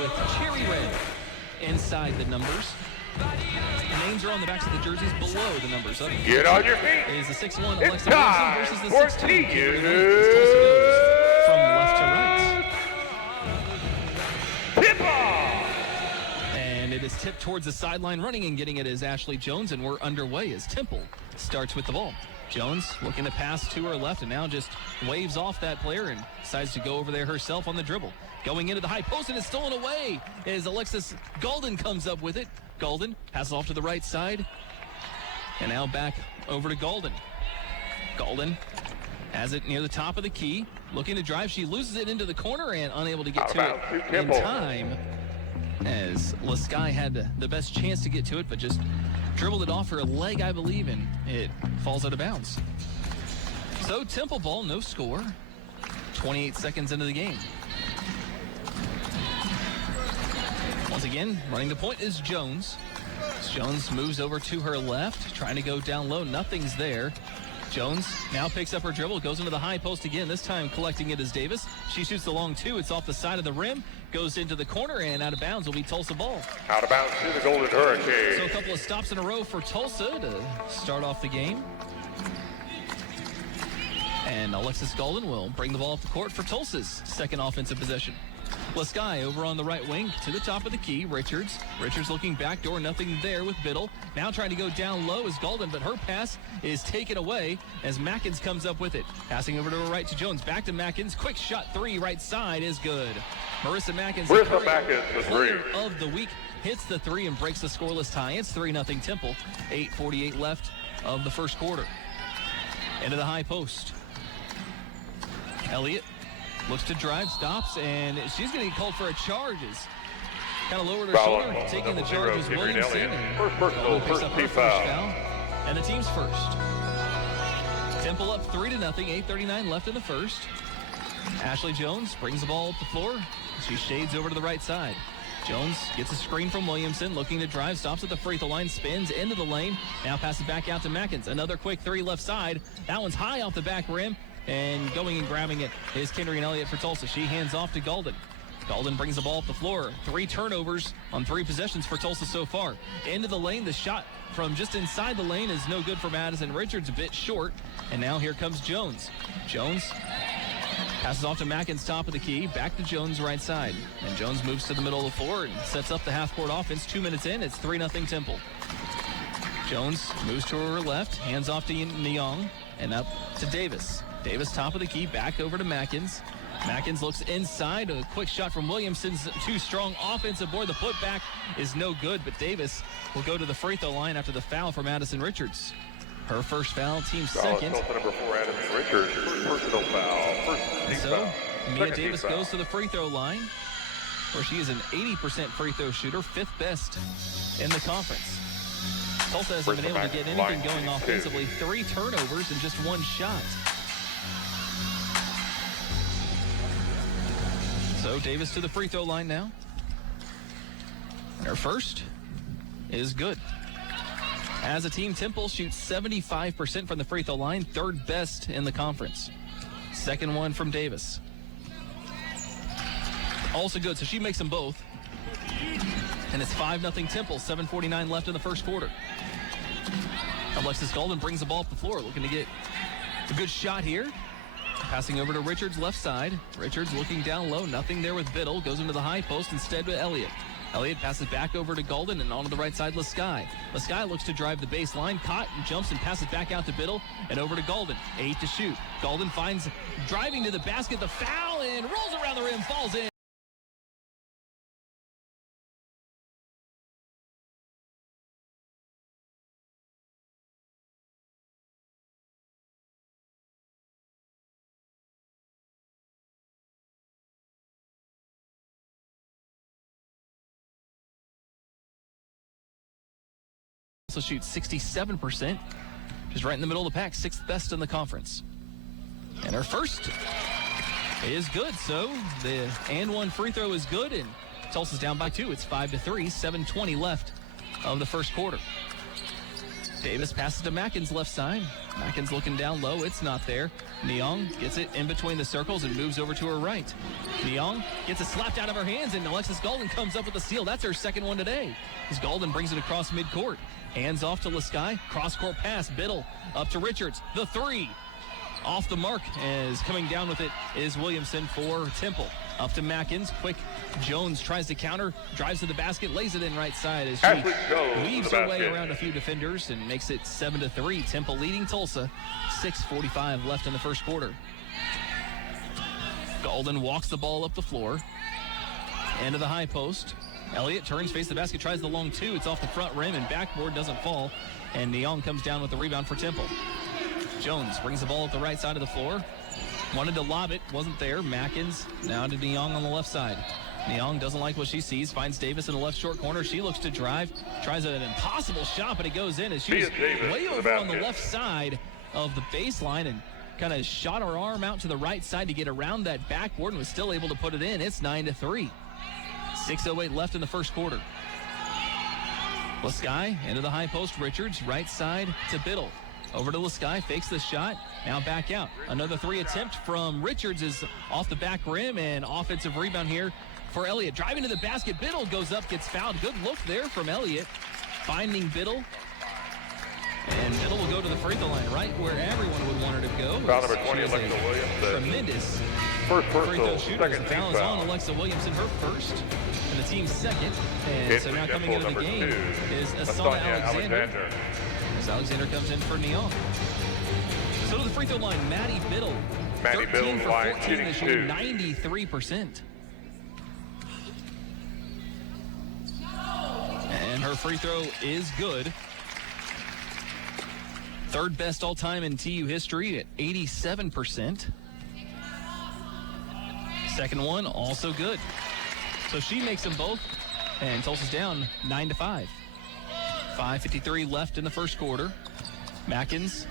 with cherry red inside the numbers. Names are on the backs of the jerseys below the numbers. Up Get on your feet. is the 6'1" It's Alexa time Wilson versus the for 6'2" TU. Tulsa goes from left to right. Tip-off. And it is tipped towards the sideline. Running and getting it is Ashley Jones, and we're underway as Temple starts with the ball. Jones looking to pass to her left and now just waves off that player and decides to go over there herself on the dribble. Going into the high post, and it's stolen away as Alexis Golden comes up with it. Golden passes off to the right side. And now back over to Golden. Golden has it near the top of the key. Looking to drive. She loses it into the corner and unable to get to it in time. As Lasky had the best chance to get to it, but just dribbled it off her leg, I believe, and it falls out of bounds. So Temple ball, no score. 28 seconds into the game. Once again, running the point is Jones. Jones moves over to her left, trying to go down low. Nothing's there. Jones now picks up her dribble, goes into the high post again. This time collecting it is Davis. She shoots the long two. It's off the side of the rim, goes into the corner, and out of bounds will be Tulsa ball. Out of bounds to the Golden Hurricane. So a couple of stops in a row for Tulsa to start off the game. And Alexis Golden will bring the ball up the court for Tulsa's second offensive possession. Lasky over on the right wing to the top of the key. Richards looking backdoor, nothing there with Biddle. Now trying to go down low is Golden, but her pass is taken away as Mackins comes up with it. Passing over to her right to Jones. Back to Mackins. Quick shot three right side is good. Marissa Mackins, the player of the week, hits the three and breaks the scoreless tie. It's 3-0 Temple. 8:48 left of the first quarter. Into the high post. Elliott looks to drive, stops, and she's going to get called for a charge. Kind of lowered her shoulder, taking the charge was Williamson. First personal, first team foul. And the team's first. Temple up 3-0, 8:39 left in the first. Ashley Jones brings the ball up the floor. She shades over to the right side. Jones gets a screen from Williamson, looking to drive, stops at the free throw line, spins into the lane, now passes back out to Mackins. Another quick three left side. That one's high off the back rim. And going and grabbing it is Kendrick Elliott for Tulsa. She hands off to Golden. Golden brings the ball up the floor. 3 turnovers on 3 possessions for Tulsa so far. Into the lane. The shot from just inside the lane is no good for Madison Richards, a bit short. And now here comes Jones. Jones passes off to Mackins, top of the key. Back to Jones, right side. And Jones moves to the middle of the floor and sets up the half-court offense. 2 minutes in, it's 3-0 Temple. Jones moves to her left, hands off to Nyong, and up to Davis. Davis, top of the key, back over to Mackins. Mackins looks inside. A quick shot from Williamson's too strong offensive board. The putback is no good, but Davis will go to the free throw line after the foul for Madison Richards. Her first foul, team's second. Tulsa number 4, Madison Richards, first personal foul. So Mia Davis goes to the free throw line, where she is an 80% free throw shooter, 5th best in the conference. Tulsa hasn't been able to get anything going offensively. 3 turnovers and just 1 shot. So Davis to the free throw line now. And her first is good. As a team, Temple shoots 75% from the free throw line, 3rd best in the conference. Second one from Davis. Also good, so she makes them both. And it's 5-0 Temple, 7:49 left in the first quarter. Alexis Golden brings the ball up the floor, looking to get a good shot here. Passing over to Richards, left side. Richards looking down low, nothing there with Biddle. Goes into the high post instead with Elliott. Elliott passes back over to Golden and onto the right side, Lasky. Lasky looks to drive the baseline, caught and jumps and passes back out to Biddle and over to Golden. 8 to shoot. Golden finds driving to the basket, the foul, and rolls around the rim, falls in. Also shoots 67%, just right in the middle of the pack, 6th best in the conference. And her first is good, so the and one free throw is good, and Tulsa's down by 2. It's 5-3, 7:20 left of the first quarter. Davis passes to Mackins left side. Mackins looking down low. It's not there. Neong gets it in between the circles and moves over to her right. Neong gets it slapped out of her hands, and Alexis Golden comes up with the steal. That's her second one today, as Golden brings it across midcourt. Hands off to Lesky. Cross-court pass. Biddle up to Richards. The three. Off the mark, as coming down with it is Williamson for Temple. Up to Mackins. Quick. Jones tries to counter, drives to the basket, lays it in right side as she weaves her way around a few defenders and makes it 7-3. Temple leading Tulsa. 6:45 left in the first quarter. Golden walks the ball up the floor. Into the high post. Elliott turns, face the basket, tries the long two. It's off the front rim and backboard, doesn't fall. And Neong comes down with the rebound for Temple. Jones brings the ball up the right side of the floor. Wanted to lob it, wasn't there. Mackins now to Neong on the left side. Neong doesn't like what she sees, finds Davis in the left short corner. She looks to drive, tries an impossible shot, but it goes in as she's way over on the left side of the baseline and kind of shot her arm out to the right side to get around that backboard and was still able to put it in. It's 9-3. 6:08 left in the first quarter. Lesky into the high post. Richards right side to Biddle. Over to Lesky, fakes the shot, now back out. Another three attempt from Richards is off the back rim, and offensive rebound here for Elliott. Driving to the basket, Biddle goes up, gets fouled. Good look there from Elliott, finding Biddle. And Biddle will go to the free throw line, right where everyone would want her to go. Foul number 20, Alexa Williamson. Tremendous First free throw personal, shooter. second team Foul is on foul. Alexa Williamson, her first, and the team's second. And so now coming into the game is Asana Alexander. As Alexander comes in for Neong. So to the free throw line, Maddie Biddle. Maddie 13 Biddle for line, 14 shooting this year, 2. 93%. And her free throw is good. Third best all-time in TU history at 87%. Second one, also good. So she makes them both, and Tulsa's down 9-5. 5:53 left in the first quarter. Mackins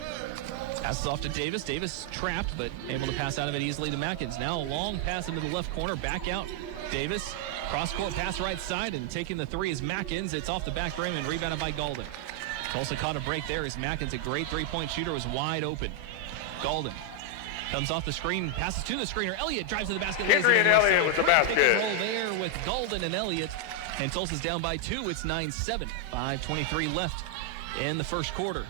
passes off to Davis. Davis trapped, but able to pass out of it easily to Mackins. Now a long pass into the left corner, back out. Davis, cross-court pass right side, and taking the three is Mackins. It's off the back rim and rebounded by Golden. Tulsa caught a break there as Mackins, a great three-point shooter, was wide open. Golden comes off the screen, passes to the screener. Elliott drives to the basket. Kendry and Elliott with the basket. Pick and roll there with Golden and Elliott. And Tulsa's down by 2. It's 9-7. 5:23 left in the first quarter.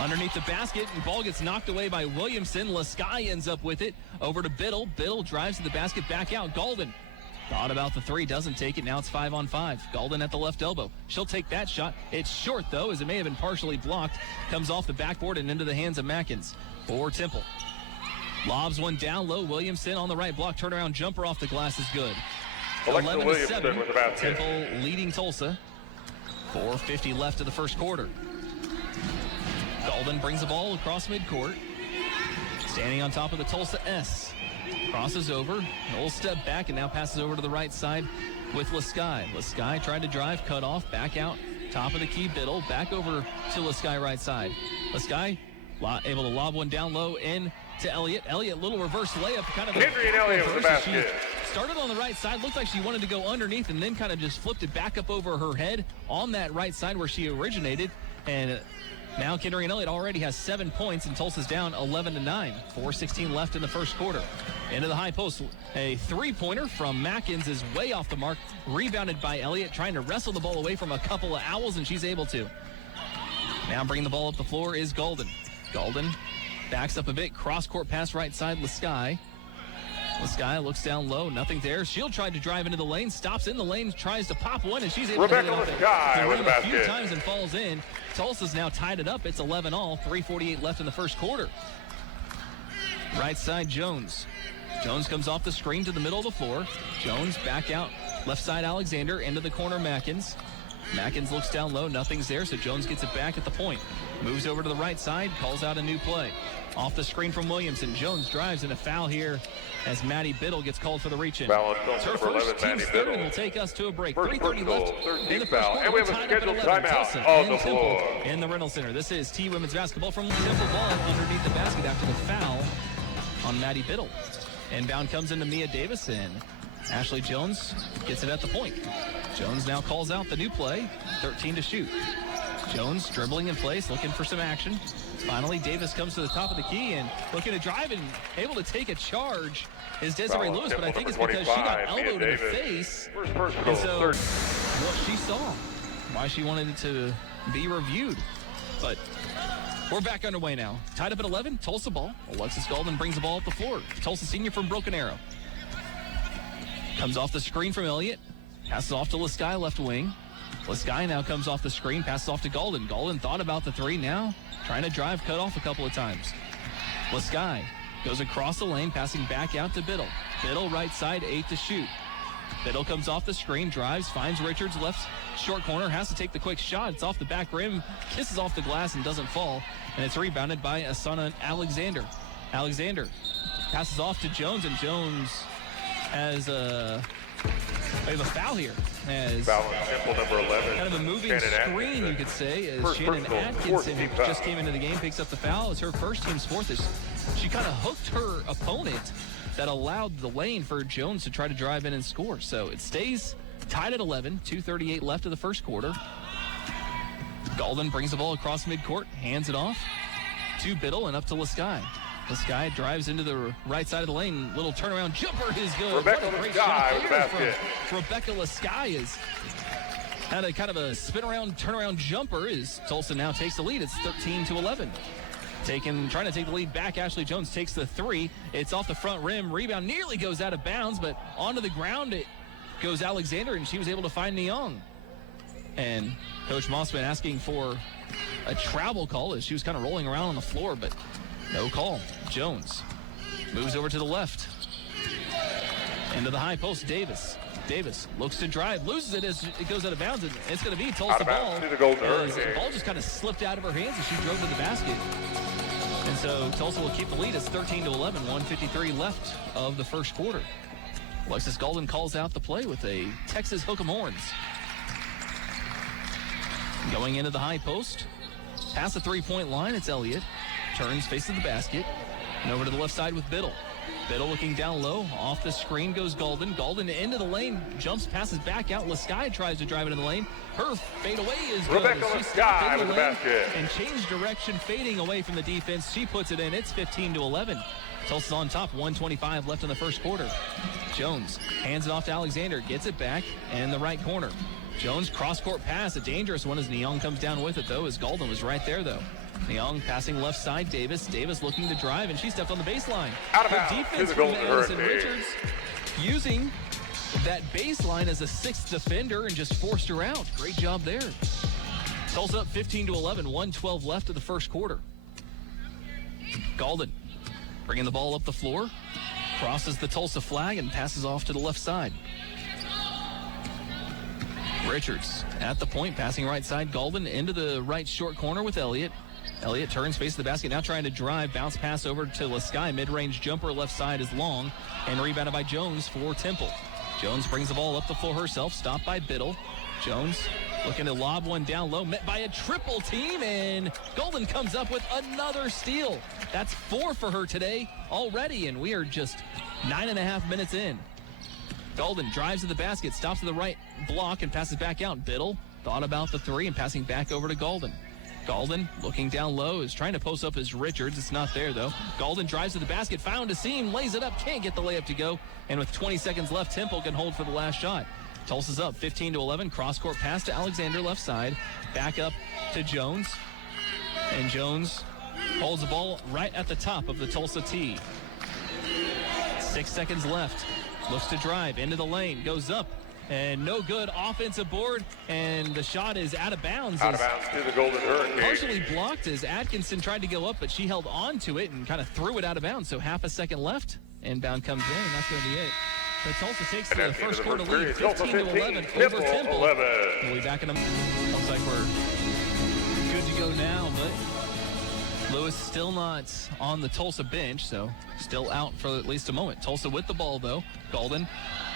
Underneath the basket, and ball gets knocked away by Williamson. Lesky ends up with it. Over to Biddle. Biddle drives to the basket, back out. Golden thought about the three, doesn't take it. Now it's 5-on-5. Golden at the left elbow. She'll take that shot. It's short, though, as it may have been partially blocked. Comes off the backboard and into the hands of Mackins for Temple. Lobs one down low. Williamson on the right block. Turnaround jumper off the glass is good. Alexa Williamson with the basket. Temple leading Tulsa. 4:50 left of the first quarter. Golden brings the ball across midcourt. Standing on top of the Tulsa S. Crosses over, a little step back, and now passes over to the right side with Lesky. Lesky tried to drive, cut off, back out, top of the key, Biddle, back over to Lesky right side. Lesky able to lob one down low in to Elliott. Elliott, little reverse layup, kind of Kendry and Elliott with the basket. She started on the right side, looked like she wanted to go underneath, and then kind of just flipped it back up over her head on that right side where she originated. And now Kendry and Elliott already has 7 points, and Tulsa's down 11-9. 4:16 left in the first quarter. Into the high post. A three-pointer from Mackins is way off the mark. Rebounded by Elliott, trying to wrestle the ball away from a couple of Owls, and she's able to. Now bringing the ball up the floor is Golden. Golden backs up a bit. Cross-court pass right side, Lesky. Lesky looks down low, nothing there. Shield tried to drive into the lane, stops in the lane, tries to pop one, and she's able to hit it off the rim a few times and falls in. Tulsa's now tied it up. It's 11-all. 3:48 left in the first quarter. Right side, Jones. Jones comes off the screen to the middle of the floor. Jones back out. Left side, Alexander. Into the corner, Mackins. Mackins looks down low. Nothing's there, so Jones gets it back at the point. Moves over to the right side. Calls out a new play. Off the screen from Williamson. Jones drives, and a foul here as Maddie Biddle gets called for the reach-in. Foul It's her first, team's third, and will take us to a break. First 3:30 left in the first foul. quarter. And we have a Tied up at scheduled 11. timeout Tulsa on and the Temple floor. in the Reynolds Center. This is T Women's Basketball from Temple. Ball underneath the basket after the foul on Maddie Biddle. Inbound comes into Mia Davis, and Ashley Jones gets it at the point. Jones now calls out the new play. 13 to shoot. Jones dribbling in place, looking for some action. Finally, Davis comes to the top of the key and looking to drive and able to take a charge is Desiree Lewis, but I think it's because she got elbowed in the face. And so what she saw, why she wanted it to be reviewed. But we're back underway now. Tied up at 11, Tulsa ball. Alexis Golden brings the ball up the floor. Tulsa senior from Broken Arrow. Comes off the screen from Elliott. Passes off to Lasky, left wing. Lasky now comes off the screen, passes off to Golden. Golden thought about the three now. Trying to drive, cut off a couple of times. Lasky goes across the lane, passing back out to Biddle. Biddle right side, 8 to shoot. Biddle comes off the screen, drives, finds Richards, left short corner, has to take the quick shot. It's off the back rim, kisses off the glass and doesn't fall. And it's rebounded by Asana Alexander. Alexander passes off to Jones, and Jones has we have a foul here. As foul on Temple number 11. Kind of a moving screen, you could say, as Shannon Atkinson, who just came into the game, picks up the foul. It's her first team's fourth. She kind of hooked her opponent that allowed the lane for Jones to try to drive in and score. So it stays tied at 11, 2:38 left of the first quarter. Golden brings the ball across midcourt, hands it off to Biddle and up to Lasky. Lasky drives into the right side of the lane. Little turnaround jumper is good. Rebecca what a great Lasky shot with the there basket. from Rebecca Lasky. Is had a kind of a spin around, turnaround jumper as Tulsa now takes the lead. It's 13-11. Trying to take the lead back. Ashley Jones takes the three. It's off the front rim. Rebound nearly goes out of bounds, but onto the ground it goes Alexander, and she was able to find Neong. And Coach Mossman asking for a travel call as she was kind of rolling around on the floor, but no call. Jones moves over to the left. Into the high post, Davis. Davis looks to drive, loses it as it goes out of bounds, and it's going to be Tulsa ball. To the Golden as the ball just kind of slipped out of her hands as she drove to the basket. And so Tulsa will keep the lead. It's 13-11, 1:53 left of the first quarter. Alexis Golden calls out the play with a Texas hook 'em horns. Going into the high post. Past the three-point line, it's Elliott. Turns, faces the basket. And over to the left side with Biddle. Biddle looking down low. Off the screen goes Golden. Golden into the lane. Jumps, passes back out. Lasky tries to drive into the lane. Her fadeaway is good. Rebecca She Lasky stepped in with the basket. And changed direction, fading away from the defense. She puts it in. It's 15-11. Tulsa's on top. 1:25 left in the first quarter. Jones hands it off to Alexander. Gets it back in the right corner. Jones cross-court pass. A dangerous one as Neong comes down with it, though, as Golden was right there, though. Neong passing left side. Davis looking to drive, and she stepped on the baseline. Out of Good bounds defense to the from Golden Madison Hurricanes. Richards, using that baseline as a sixth defender and just forced her out. Great job there. Tulsa up 15-11, 1:12 left of the first quarter. Golden bringing the ball up the floor, crosses the Tulsa flag and passes off to the left side. Richards at the point, passing right side. Golden into the right short corner with Elliott. Elliott turns, faces the basket, now trying to drive. Bounce pass over to Lasky. Mid-range jumper left side is long and rebounded by Jones for Temple. Jones brings the ball up the floor herself, stopped by Biddle. Jones looking to lob one down low, met by a triple team, and Golden comes up with another steal. That's 4 for her today already, and we are just 9.5 minutes in. Golden drives to the basket, stops at the right block, and passes back out. Biddle thought about the three and passing back over to Golden. Golden looking down low, is trying to post up as Richards. It's not there, though. Golden drives to the basket, found a seam, lays it up, can't get the layup to go. And with 20 seconds left, Temple can hold for the last shot. Tulsa's up 15-11. Cross-court pass to Alexander left side. Back up to Jones. And Jones holds the ball right at the top of the Tulsa tee. 6 seconds left. Looks to drive into the lane, goes up, and no good. Offensive board, and the shot is out of bounds. Out of bounds to the Golden Hurricanes. Partially blocked as Atkinson tried to go up, but she held on to it and kind of threw it out of bounds. So half a second left. Inbound comes in, and that's going to be it. So Tulsa takes the first quarter lead, 15-11 over Temple. We'll be back in a moment. Looks like we're good to go now, but Lewis still not on the Tulsa bench, so still out for at least a moment. Tulsa with the ball, though. Golden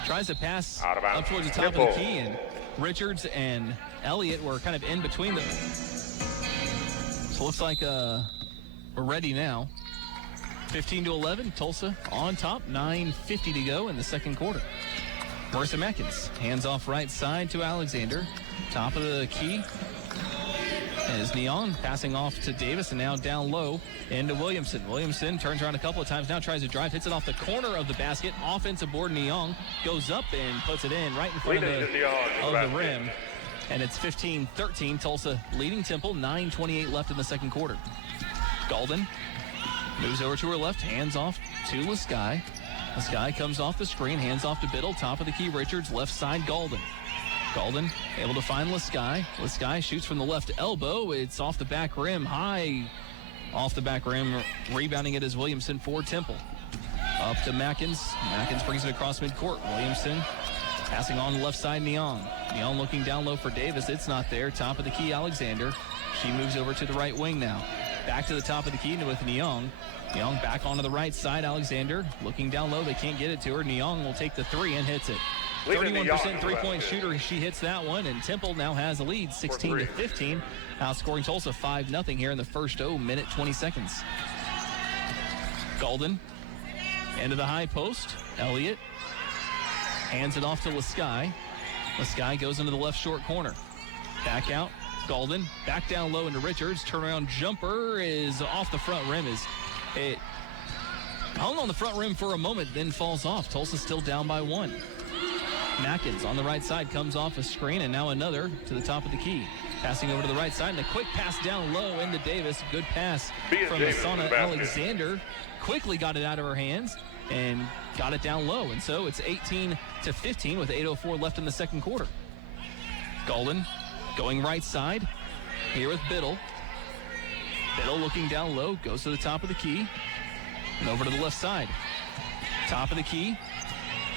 tries to pass up towards the top of the key, and Richards and Elliott were kind of in between them. So it looks like we're ready now. 15-11, Tulsa on top, 9:50 to go in the second quarter. Marissa Mackins, hands off right side to Alexander. Top of the key. As Neon passing off to Davis, and now down low into Williamson. Williamson turns around a couple of times, now tries to drive, hits it off the corner of the basket. Offensive board, Neon goes up and puts it in right in front of the rim. And it's 15-13. Tulsa leading Temple, 9:28 left in the second quarter. Golden moves over to her left, hands off to Lasky. Lasky comes off the screen, hands off to Biddle, top of the key, Richards, left side, Golden. Golden able to find Lasky. Lasky shoots from the left elbow. It's off the back rim, high off the back rim. Rebounding it is Williamson for Temple. Up to Mackins. Mackins brings it across midcourt. Williamson passing on the left side, Neon. Neon looking down low for Davis. It's not there. Top of the key, Alexander. She moves over to the right wing now. Back to the top of the key with Neon. Neon back onto the right side. Alexander looking down low. They can't get it to her. Neon will take the three and hits it. 31% three-point shooter. She hits that one, and Temple now has a lead, 16-15, outscoring Tulsa 5-0 here in the first minute, 20 seconds. Golden into the high post. Elliott hands it off to Lasky. Lasky goes into the left short corner. Back out. Golden back down low into Richards. Turnaround jumper is off the front rim. It hung on the front rim for a moment, then falls off. Tulsa still down by one. Mackins on the right side comes off a screen, and now another to the top of the key. Passing over to the right side, and a quick pass down low into Davis. Good pass from Asana Alexander. Quickly got it out of her hands and got it down low. And so it's 18-15 with 8:04 left in the second quarter. Golden going right side here with Biddle. Biddle looking down low, goes to the top of the key and over to the left side. Top of the key.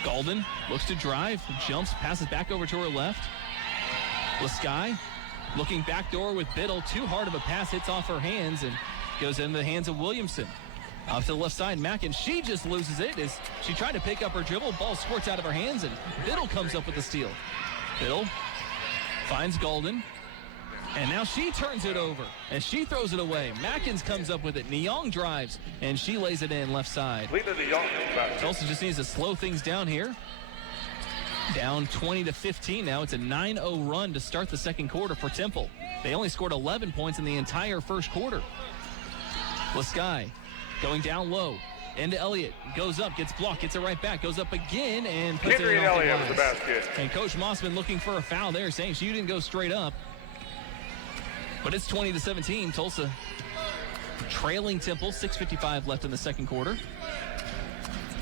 Golden looks to drive, jumps, passes back over to her left. Lasky looking back door with Biddle. Too hard of a pass, hits off her hands and goes into the hands of Williamson. Off to the left side, Mackins, she just loses it as she tried to pick up her dribble. Ball squirts out of her hands, and Biddle comes up with the steal. Biddle finds Golden, and now she turns it over as she throws it away. Mackins comes up with it. Neong drives, and she lays it in left side. Tulsa just needs to slow things down here. Down 20-15 now. It's a 9-0 run to start the second quarter for Temple. They only scored 11 points in the entire first quarter. Lasky going down low into Elliott, goes up, gets blocked, gets it right back, goes up again, and puts it in off the glass. And Coach Mossman looking for a foul there, saying she didn't go straight up. But it's 20-17. Tulsa trailing Temple. 6:55 left in the second quarter.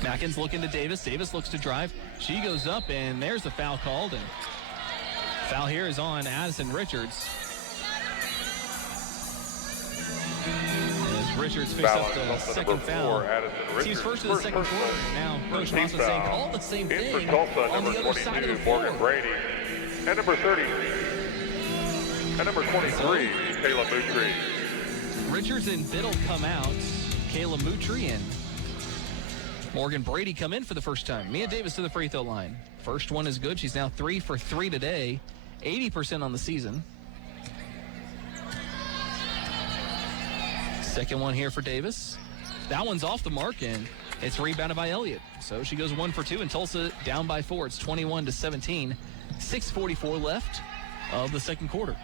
Mackins looking to Davis. Davis looks to drive. She goes up, and there's the foul called. And foul here is on Addison Richards. As Richards picks up the second foul. Team's first of the second quarter. Now Coach Mossman saying call the same thing on the other side of the floor. Morgan Brady. And number 30. And number 23, Kayla Moutry. Richards and Biddle come out. Kayla Moutry and Morgan Brady come in for the first time. Mia Davis to the free throw line. First one is good. She's now 3 for 3 today. 80% on the season. Second one here for Davis. That one's off the mark, and it's rebounded by Elliott. So she goes 1 for 2, and Tulsa down by 4. It's 21-17. 6:44 left of the second quarter.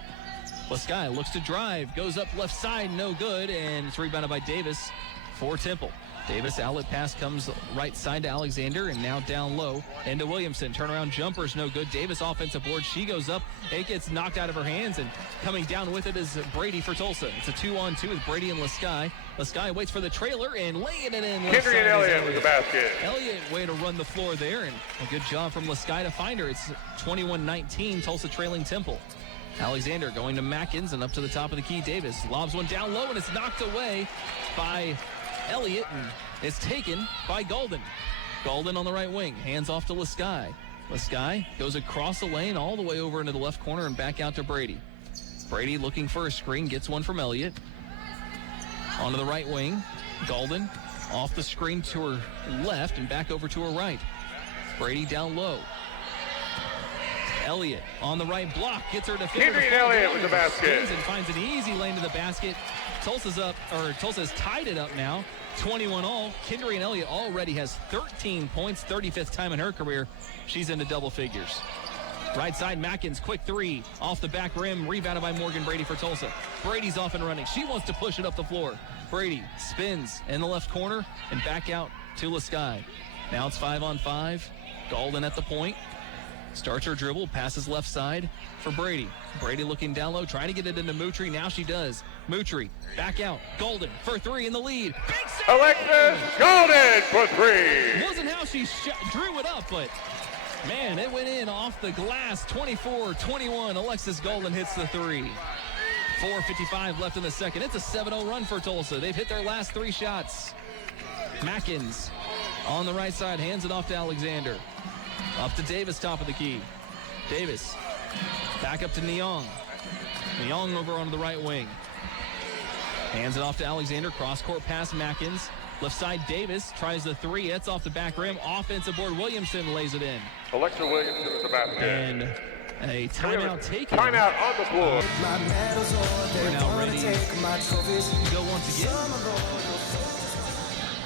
Lasky looks to drive, goes up left side, no good, and it's rebounded by Davis for Temple. Davis outlet pass comes right side to Alexander, and now down low into Williamson. Turnaround jumper's no good. Davis offensive board. She goes up. It gets knocked out of her hands, and coming down with it is Brady for Tulsa. It's a 2-on-2 with Brady and Lasky. Lasky waits for the trailer and laying it in. Kendry and Elliott with the basket. Elliott way to run the floor there, and a good job from Lasky to find her. It's 21-19, Tulsa trailing Temple. Alexander going to Mackins and up to the top of the key. Davis lobs one down low, and it's knocked away by Elliott, and it's taken by Golden. Golden on the right wing, hands off to Lasky. Lasky goes across the lane all the way over into the left corner and back out to Brady. Brady looking for a screen, gets one from Elliott. Onto the right wing, Golden off the screen to her left and back over to her right. Brady down low. Elliott on the right block, gets her to Kendry and Elliott with the basket. And finds an easy lane to the basket. Tulsa's tied it up now, 21 all. Kendry and Elliott already has 13 points, 35th time in her career. She's into double figures. Right side, Mackins, quick three. Off the back rim, rebounded by Morgan Brady for Tulsa. Brady's off and running. She wants to push it up the floor. Brady spins in the left corner and back out to Lasky. Now it's 5-on-5. Golden at the point. Starts her dribble, passes left side for Brady. Brady looking down low, trying to get it into Moutry. Now she does. Moutry, back out. Golden for three in the lead. Big save! Alexis Golden for three. Wasn't how she drew it up, but man, it went in off the glass. 24-21. Alexis Golden hits the three. 4:55 left in the second. It's a 7-0 run for Tulsa. They've hit their last three shots. Mackins on the right side, hands it off to Alexander. Up to Davis, top of the key. Davis back up to Neong. Neong over onto the right wing. Hands it off to Alexander. Cross-court pass, Mackins. Left side, Davis tries the three. It's off the back rim. Offensive board, Williamson lays it in. Alexa Williamson with the basket. And a timeout taken. Timeout on the floor. We're now ready to go once again.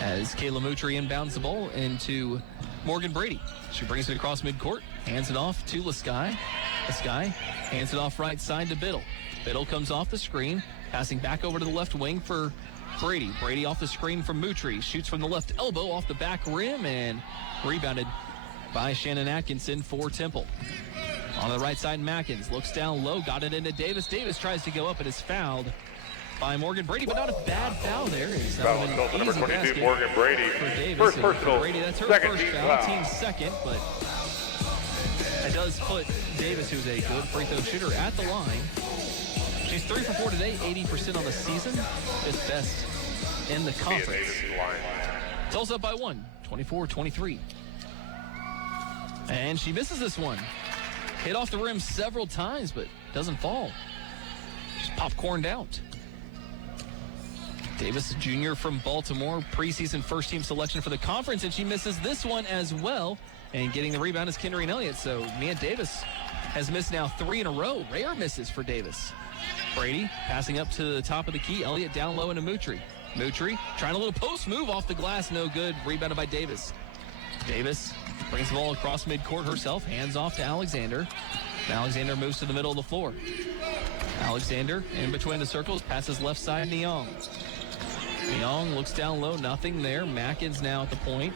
As Kayla Moutry inbounds the ball into Morgan Brady. She brings it across midcourt, hands it off to Lasky. Lasky hands it off right side to Biddle. Biddle comes off the screen, passing back over to the left wing for Brady. Brady off the screen from Moutry, shoots from the left elbow off the back rim and rebounded by Shannon Atkinson for Temple. On the right side, Mackins looks down low, got it into Davis. Davis tries to go up and is fouled by Morgan Brady, but not a bad foul there. It's Foul on number 22, Morgan Brady. For Davis. First personal, Brady, that's her second first team foul, foul. team second, but it does put Davis, who's a good free throw shooter, at the line. She's 3 for 4 today, 80% on the season, fifth best in the conference. Tulsa up by 1, 24-23. And she misses this one. Hit off the rim several times, but doesn't fall. Just popcorned out. Davis, a junior from Baltimore, preseason first-team selection for the conference, and she misses this one as well. And getting the rebound is Kendrine Elliott. So Mia Davis has missed now 3 in a row. Rare misses for Davis. Brady passing up to the top of the key. Elliott down low into Moutry. Moutry trying a little post move off the glass. No good. Rebounded by Davis. Davis brings the ball across midcourt herself. Hands off to Alexander. And Alexander moves to the middle of the floor. Alexander in between the circles. Passes left side. Neong. Neong looks down low. Nothing there. Mackins now at the point.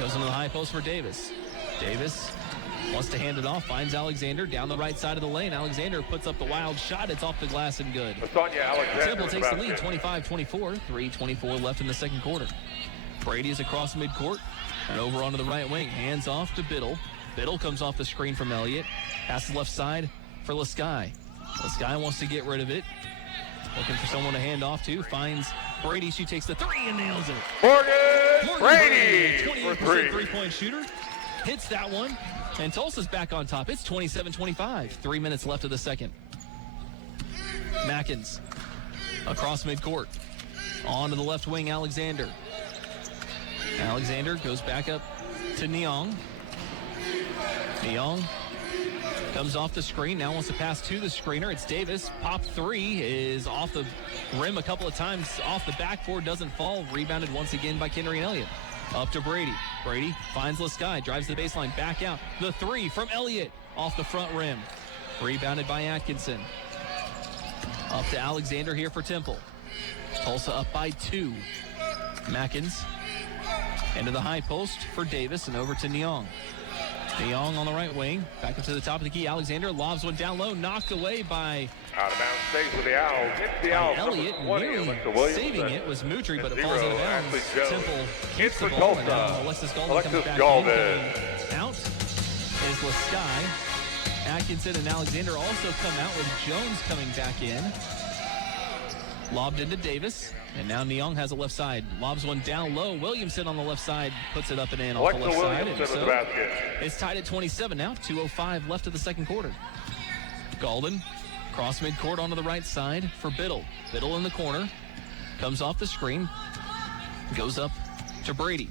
Goes into the high post for Davis. Davis wants to hand it off. Finds Alexander down the right side of the lane. Alexander puts up the wild shot. It's off the glass and good. Temple takes the lead, 25-24. 3:24 left in the second quarter. Brady is across midcourt and over onto the right wing. Hands off to Biddle. Biddle comes off the screen from Elliott. Passes left side for Lasky. Lasky wants to get rid of it. Looking for someone to hand off to. Finds Brady. She takes the three and nails it. Morgan Brady 28% three-point shooter. Hits that one. And Tulsa's back on top. It's 27-25. 3 minutes left of the second. Mackins across midcourt. On to the left wing, Alexander. Alexander goes back up to Neong. Neong comes off the screen. Now wants to pass to the screener. It's Davis. Pop three is off the rim a couple of times. Off the backboard. Doesn't fall. Rebounded once again by Kendrine Elliott. Up to Brady. Brady finds Lasky. Drives the baseline. Back out. The three from Elliott. Off the front rim. Rebounded by Atkinson. Up to Alexander here for Temple. Tulsa up by 2. Mackins into the high post for Davis and over to Neong. Neong on the right wing. Back up to the top of the key. Alexander lobs one down low. Knocked away by out of bounds stays with the Owls. It's the Owls. Elliott. Nearly saving it was Moutry, but it falls out of bounds. Temple keeps the for ball. Tulsa. And now Alexis Golden comes back in. Out is Lasky. Atkinson and Alexander also come out with Jones coming back in. Lobbed into Davis. And now Neong has a left side. Lobs one down low. Williamson on the left side puts it up and in off the left side. And so it's tied at 27 now. 2:05 left of the second quarter. Golden cross midcourt onto the right side for Biddle. Biddle in the corner. Comes off the screen. Goes up to Brady.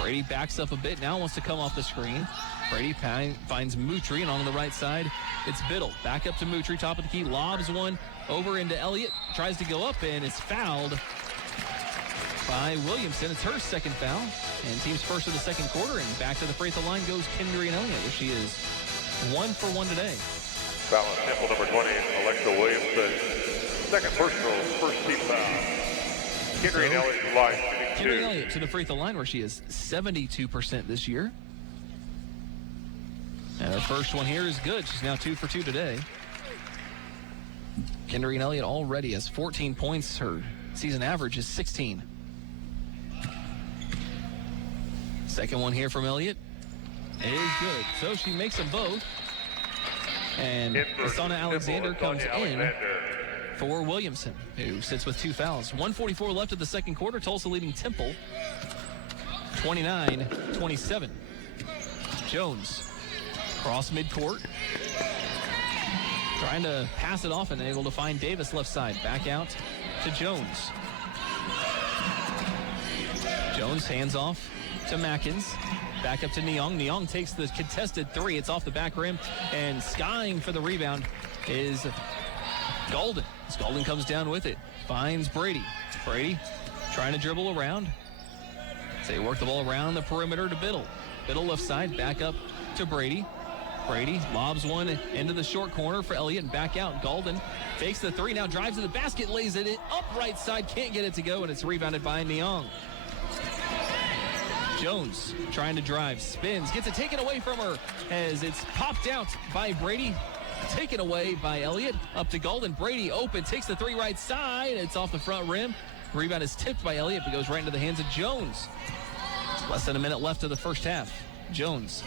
Brady backs up a bit. Now wants to come off the screen. Brady finds Moutry, and on the right side, it's Biddle. Back up to Moutry, top of the key. Lobs one over into Elliott. Tries to go up, and is fouled by Williamson. It's her second foul, and team's first of the second quarter. And back to the free throw line goes Kendrine Elliott, where she is 1 for 1 today. Foul on Temple, number 20, Alexa Williamson. Second personal, first team foul. Kendra and Elliott line shooting Kendra Elliott to the free throw line where she is 72% this year. And her first one here is good. She's now 2 for 2 today. Kendra Elliott already has 14 points. Her season average is 16. Second one here from Elliott is good. So she makes them both. And Asana Alexander comes in for Williamson, who sits with 2 fouls. 1:44 left of the second quarter. Tulsa leading Temple 29-27. Jones cross midcourt. Trying to pass it off and able to find Davis left side. Back out to Jones. Jones hands off to Mackins. Back up to Neong. Neong takes the contested 3. It's off the back rim. And skying for the rebound is Golden. As Golden comes down with it. Finds Brady. Brady trying to dribble around. They work the ball around the perimeter to Biddle. Biddle left side. Back up to Brady. Brady lobs one into the short corner for Elliott and back out. Golden fakes the 3. Now drives to the basket. Lays it up right side. Can't get it to go. And it's rebounded by Neong. Jones trying to drive, spins, gets it taken away from her as it's popped out by Brady. Taken away by Elliott. Up to Golden. Brady open, takes the 3 right side. It's off the front rim. Rebound is tipped by Elliott, but goes right into the hands of Jones. Less than a minute left of the first half. Jones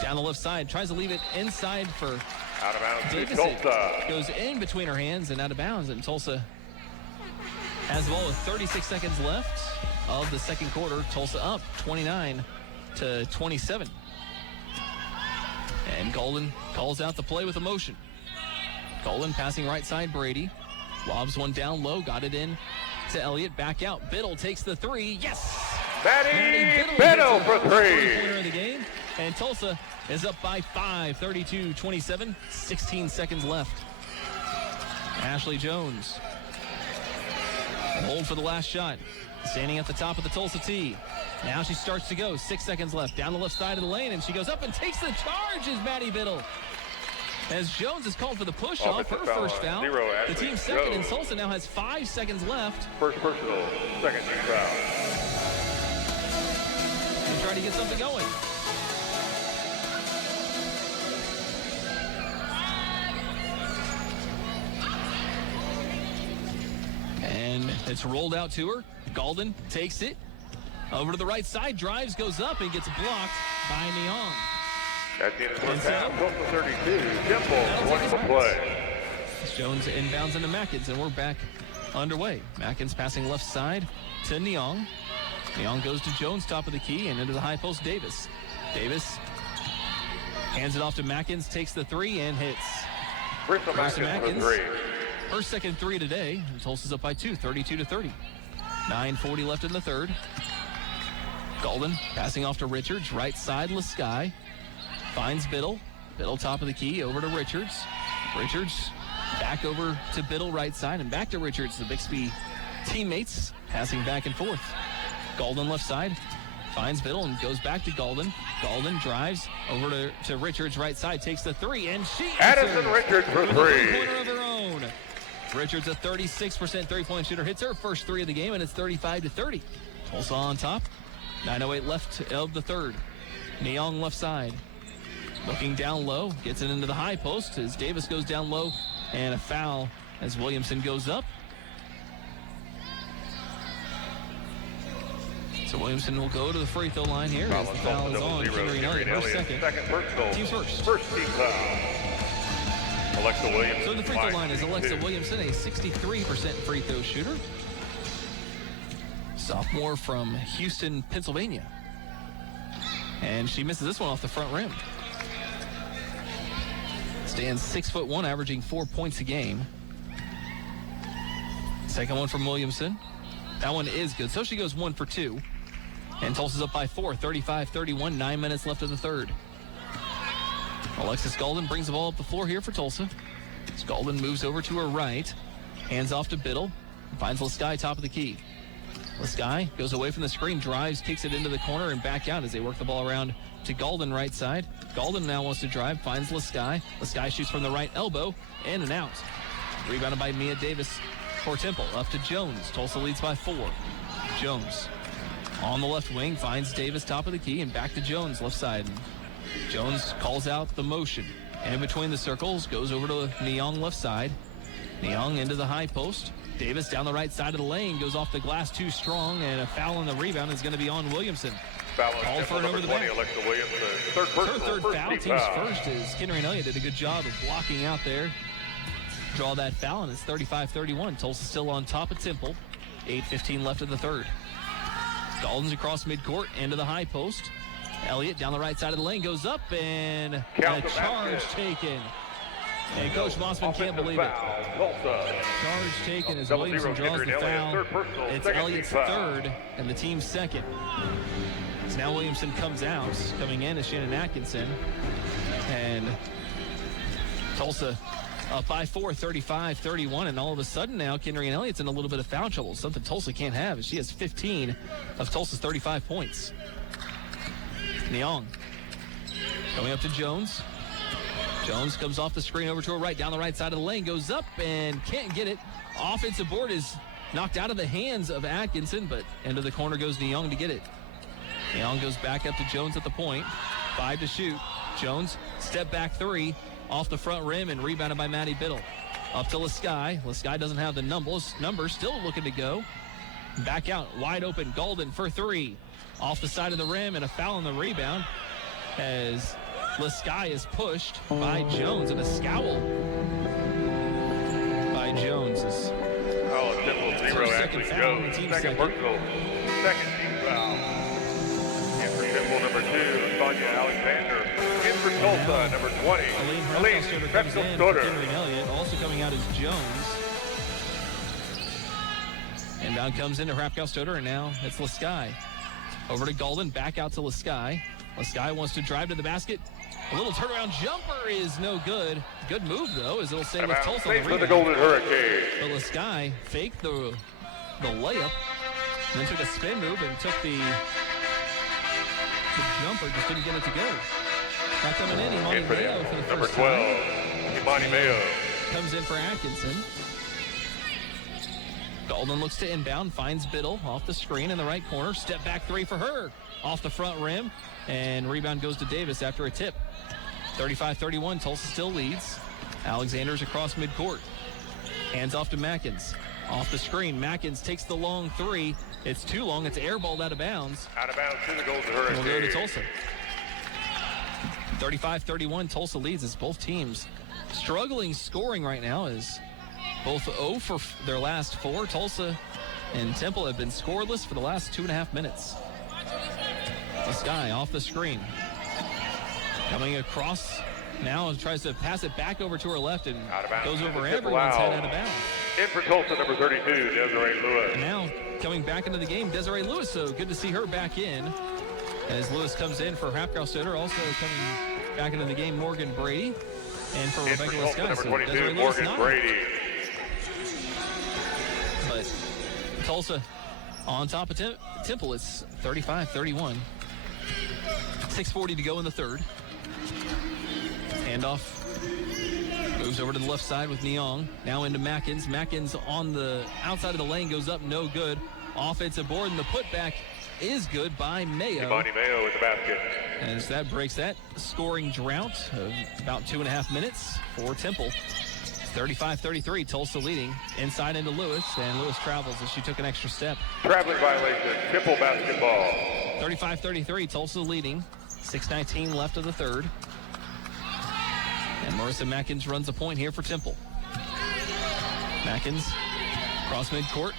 down the left side, tries to leave it inside for out of bounds. Davis. Tulsa goes in between her hands and out of bounds, and Tulsa has the ball with 36 seconds left of the second quarter. Tulsa up 29-27. And Golden calls out the play with emotion. Golden passing right side, Brady. Lobs one down low, got it in to Elliott. Back out. Biddle takes the 3. Yes! Maddie Biddle for 3. Corner of the game. And Tulsa is up by 5, 32-27. 16 seconds left. Ashley Jones. Hold for the last shot. Standing at the top of the Tulsa tee. Now she starts to go. 6 seconds left. Down the left side of the lane, and she goes up and takes the charge is Maddie Biddle. As Jones is called for the push-off, her first foul. The team's second, and Tulsa now has 5 seconds left. First personal, second team foul. And try to get something going. And it's rolled out to her. Golden takes it over to the right side, drives, goes up, and gets blocked by Neong. That's the end of the first half. Tulsa 32, Temple 20 to play. Jones inbounds into Mackins, and we're back underway. Mackins passing left side to Neong. Neong goes to Jones, top of the key, and into the high post, Davis. Davis hands it off to Mackins, takes the 3, and hits. Marissa Mackins for 3. Her second 3 today, and Tulsa's up by 2, 32-30. 9:40 left in the third. Golden passing off to Richards, right side, Lasky. Finds Biddle. Biddle top of the key, over to Richards. Richards back over to Biddle, right side, and back to Richards. The Bixby teammates passing back and forth. Golden left side, finds Biddle and goes back to Golden. Golden drives over to Richards, right side, takes the 3, and she Addison Richards for 3. Corner of her own. Richards, a 36% three-point shooter, hits her first 3 of the game, and it's 35-30. Tulsa on top. 9:08 left of the third. Neong left side. Looking down low, gets it into the high post as Davis goes down low, and a foul as Williamson goes up. So Williamson will go to the free throw line here as the foul is on. Kendra Elliott, her second. Team's first. First team foul. Alexa Williamson. So the free throw line is Alexa Williamson, a 63% free throw shooter. Sophomore from Houston, Pennsylvania. And she misses this one off the front rim. Stands 6'1", averaging 4 points a game. Second one from Williamson. That one is good. So she goes 1 for 2. And Tulsa's up by 4, 35-31, 9 minutes left of the third. Alexis Golden brings the ball up the floor here for Tulsa. As Golden moves over to her right. Hands off to Biddle. Finds Lasky top of the key. Leskai goes away from the screen, drives, kicks it into the corner, and back out as they work the ball around to Golden right side. Golden now wants to drive, finds Leskai. Leskai shoots from the right elbow, in and out. Rebounded by Mia Davis for Temple. Up to Jones. Tulsa leads by 4. Jones on the left wing, finds Davis top of the key, and back to Jones left side. Jones calls out the motion. And in between the circles, goes over to Neong left side. Neong into the high post. Davis down the right side of the lane, goes off the glass too strong, and a foul on the rebound is going to be on Williamson. Foul All for number over the 20, back. Alexa Williamson. Third Foul, team's first, as Kenry and Elliott did a good job of blocking out there. Draw that foul, and it's 35-31. Tulsa still on top of Temple. 8:15 left of the third. Golden's across midcourt, into the high post. Elliott down the right side of the lane, goes up, and a charge taken. And Coach Mossman can't believe it. Charge taken as Williamson draws the foul. It's Elliott's third and the team's second. So now Williamson comes out. Coming in is Shannon Atkinson. And Tulsa up by 4, 35-31. And all of a sudden now, Kenry and Elliott's in a little bit of foul trouble. Something Tulsa can't have, as she has 15 of Tulsa's 35 points. Neong coming up to Jones. Jones comes off the screen over to her right, down the right side of the lane, goes up and can't get it. Offensive board is knocked out of the hands of Atkinson, but into the corner goes Neong to get it. Neong goes back up to Jones at the point. 5 to shoot. Jones, step back 3, off the front rim and rebounded by Maddie Biddle. Up to Leskai. Leskai doesn't have the numbers, still looking to go. Back out, wide open, Golden for 3. Off the side of the rim and a foul on the rebound as Leskai is pushed by Jones, and a scowl by Jones. Oh, Temple 0, Ashley Jones. Second personal, second team foul. And for Temple, number 2, Sonia Alexander. In for Tulsa, number 20, Aline Hrapka-Stoddard. Henry Elliott. Also coming out is Jones. And down comes into Hrapka-Stoddard, and now it's Leskai. Over to Golden, back out to Leskai. Leskai wants to drive to the basket. A little turnaround jumper is no good. Good move, though, as it'll stay with Tulsa on the rebound. The Golden Hurricane. But Leskai faked the layup, then took a spin move and took the jumper, just didn't get it to go. Now coming in, Imani Mayo for the number first 12, time. Imani Mayo. Comes in for Atkinson. Golden looks to inbound, finds Biddle off the screen in the right corner. Step back 3 for her. Off the front rim, and rebound goes to Davis after a tip. 35-31, Tulsa still leads. Alexander's across midcourt. Hands off to Mackins. Off the screen, Mackins takes the long 3. It's too long, it's airballed out of bounds. Out of bounds to the Golden Hurricane. We'll go to Tulsa. 35-31, Tulsa leads as both teams struggling scoring right now, as both 0 for their last 4. Tulsa and Temple have been scoreless for the last 2.5 minutes. Leskai off the screen. Coming across now, tries to pass it back over to her left and goes over everyone's head out of bounds. In for Tulsa, number 32, Desiree Lewis. And now coming back into the game, Desiree Lewis, so good to see her back in. As Lewis comes in for Hrapka-Stoddard, also coming back into the game, Morgan Brady. And for Rebecca Leskai, number 22, Desiree Morgan Lewis Brady. But Tulsa on top of Temple, it's 35-31. 6:40 to go in the third. Handoff moves over to the left side with Neong. Now into Mackins. Mackins on the outside of the lane, goes up, no good. Offensive board, and the putback is good by Mayo. Imani Mayo with the basket. As that breaks that scoring drought of about 2.5 minutes for Temple. 35-33, Tulsa leading. Inside into Lewis, and Lewis travels as she took an extra step. Traveling violation, Temple basketball. 35-33, Tulsa leading. 6:19 left of the third. And Marissa Mackins runs a point here for Temple. Mackins, cross midcourt,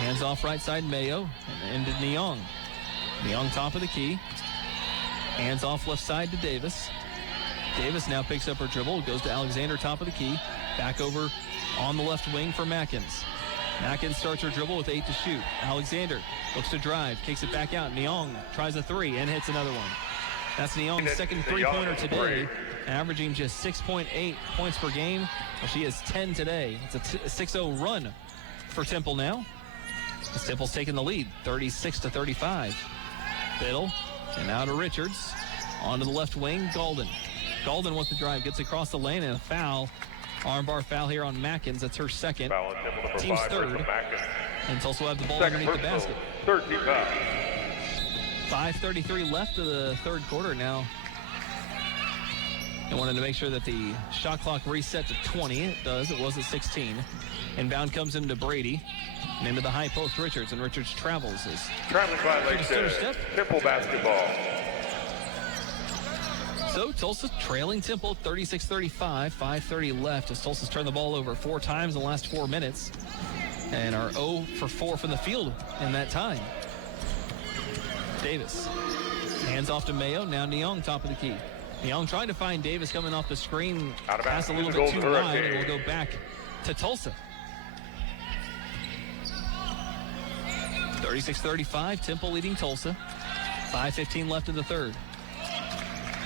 hands off right side Mayo, and into Neong. Neong top of the key. Hands off left side to Davis. Davis now picks up her dribble, goes to Alexander top of the key. Back over on the left wing for Mackins. Mackins starts her dribble with 8 to shoot. Alexander looks to drive, kicks it back out. Neong tries a 3 and hits another one. That's Neong's second three-pointer today, averaging just 6.8 points per game. Well, she has 10 today. It's a 6-0 run for Temple now. As Temple's taking the lead, 36-35. Biddle, and now to Richards. Onto the left wing, Golden. Golden with the drive, gets across the lane, and a foul. Armbar foul here on Mackins. That's her second. Foul on Temple, number Team's 5, third. And Tulsa will have the ball underneath the basket. Third team foul. 5:33 left of the third quarter now. They wanted to make sure that the shot clock reset to 20. It does. It was at 16. Inbound comes into Brady. And into the high post, Richards. And Richards travels. Traveling violation. Temple basketball. So Tulsa trailing Temple 36-35. 5:30 left as Tulsa's turned the ball over 4 times in the last 4 minutes. And are 0 for 4 from the field in that time. Davis. Hands off to Mayo. Now Neong top of the key. Neong trying to find Davis coming off the screen. Pass a little bit too wide. And we'll go back to Tulsa. 36-35. Temple leading Tulsa. 5:15 left in the third.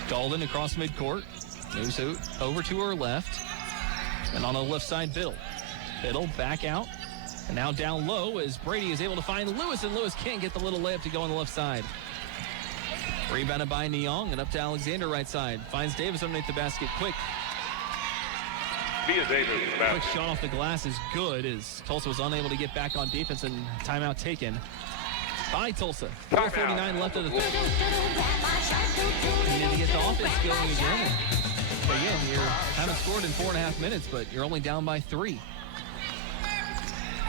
Golden across midcourt. Moves over to her left. And on the left side, Biddle. Biddle back out. And now down low as Brady is able to find Lewis, and Lewis can't get the little layup to go on the left side. Rebounded by Neong, and up to Alexander right side. Finds Davis underneath the basket quick. Quick shot off the glass is good as Tulsa was unable to get back on defense, and timeout taken by Tulsa. 4:49 left of the third. You need to get the offense going again. But again, you haven't scored in 4.5 minutes, but you're only down by 3.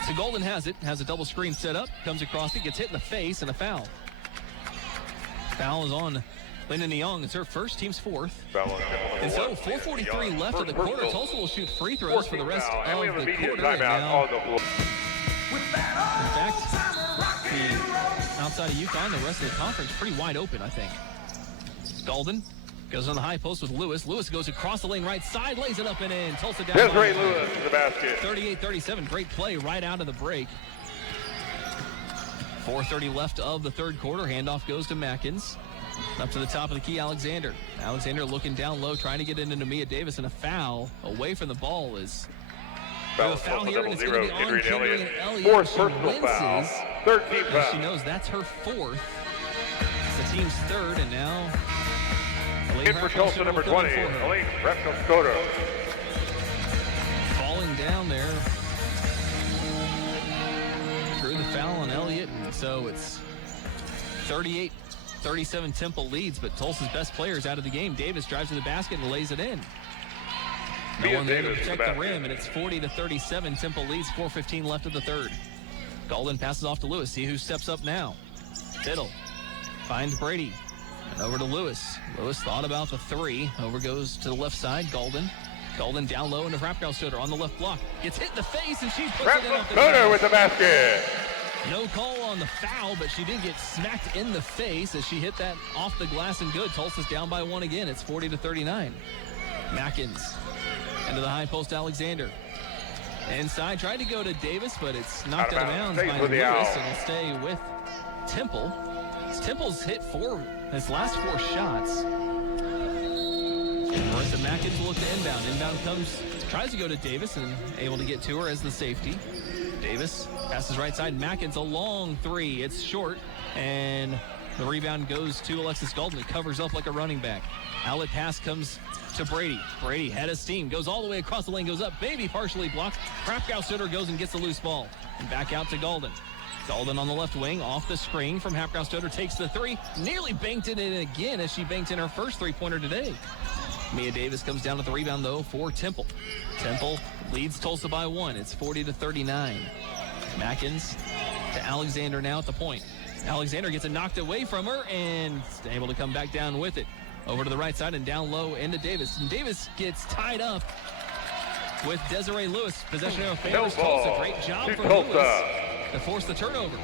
So Golden has it, has a double screen set up, comes across it, gets hit in the face, and a foul. Foul is on Linda Neong. It's her first, team's fourth. And so 4:43 left of the quarter. Tulsa will shoot free throws for the rest of the quarter. Now, in fact, outside of UConn, the rest of the conference pretty wide open, I think. Golden goes on the high post with Lewis. Lewis goes across the lane right side, lays it up and in. Tulsa down. Desiree Lewis to the basket. 38-37. Great play right out of the break. 4:30 left of the third quarter. Handoff goes to Mackins. Up to the top of the key, Alexander. Alexander looking down low, trying to get into Mia Davis, and a foul away from the ball is. Foul, here, and it's going to be on Kendrick Elliott. Fourth personal foul. Third team foul. She knows that's her fourth. It's the team's third, and now. In for Tulsa, number 20, Elaine Repko-Skoda. Falling down there. Drew the foul on Elliott, and so it's 38-37 Temple leads, but Tulsa's best player is out of the game. Davis drives to the basket and lays it in. No one there to protect the rim, and it's 40-37 Temple leads, 4:15 left of the third. Golden passes off to Lewis. See who steps up now. Biddle finds Brady. And over to Lewis. Lewis thought about the three. Over goes to the left side. Golden. Golden down low into Rapkow-Stoder on the left block. Gets hit in the face, and she puts it in off the Rapkow-Stoder with the basket. No call on the foul, but she did get smacked in the face as she hit that off the glass and good. Tulsa's down by 1 again. It's 40-39. Mackins into the high post, Alexander. Inside, tried to go to Davis, but it's knocked out of bounds by Lewis, and will stay with Temple. Temple's hit his last 4 shots. And Marissa Mackins will look to inbound. Inbound tries to go to Davis and able to get to her as the safety. Davis passes right side. Mackins a long 3. It's short, and the rebound goes to Alexis Golden. It covers up like a running back. Outlet pass comes to Brady. Brady head of steam, goes all the way across the lane, goes up. Baby partially blocked. Rapkow-Stoder goes and gets the loose ball. And back out to Golden. Golden on the left wing, off the screen from Rapkow-Stoder, takes the 3. Nearly banked it in again as she banked in her first 3-pointer today. Mia Davis comes down with the rebound, though, for Temple. Temple leads Tulsa by 1. It's 40-39. Mackins to Alexander now at the point. Alexander gets it knocked away from her and able to come back down with it. Over to the right side and down low into Davis. And Davis gets tied up with Desiree Lewis. Possession of favors Tulsa. Great job from Lewis to force the turnover.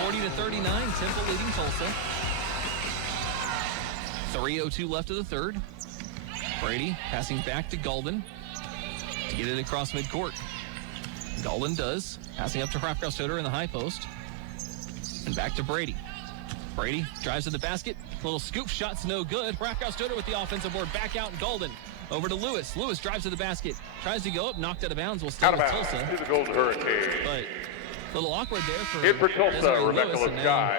40-39, Temple leading Tulsa. 3:02 left of the third. Brady passing back to Golden to get it across midcourt. Golden does, passing up to Rapkow-Stoder in the high post. And back to Brady. Brady drives to the basket. Little scoop shot's no good. Rapkow Stoder with the offensive board. Back out Golden. Over to Lewis. Lewis drives to the basket. Tries to go up. Knocked out of bounds. Will stay with Tulsa. To the Golden Hurricane. But a little awkward there for in for Tulsa, Rebecca Lewis, Sky.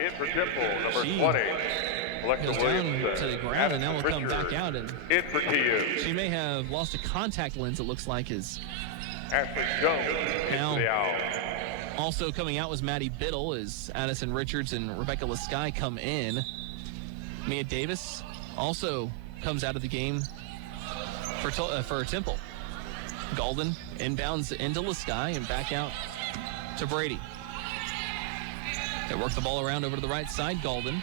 In for Temple, number 20. Alexa goes Williams. down to the ground and now will come back out. And in for TU. she may have lost a contact lens, it looks like. Ashley Jones Now, into the owl. Also coming out was Maddie Biddle as Addison Richards and Rebecca Lasky come in. Mia Davis also comes out of the game for Temple. Golden inbounds into Lasky and back out to Brady. They work the ball around over to the right side. Golden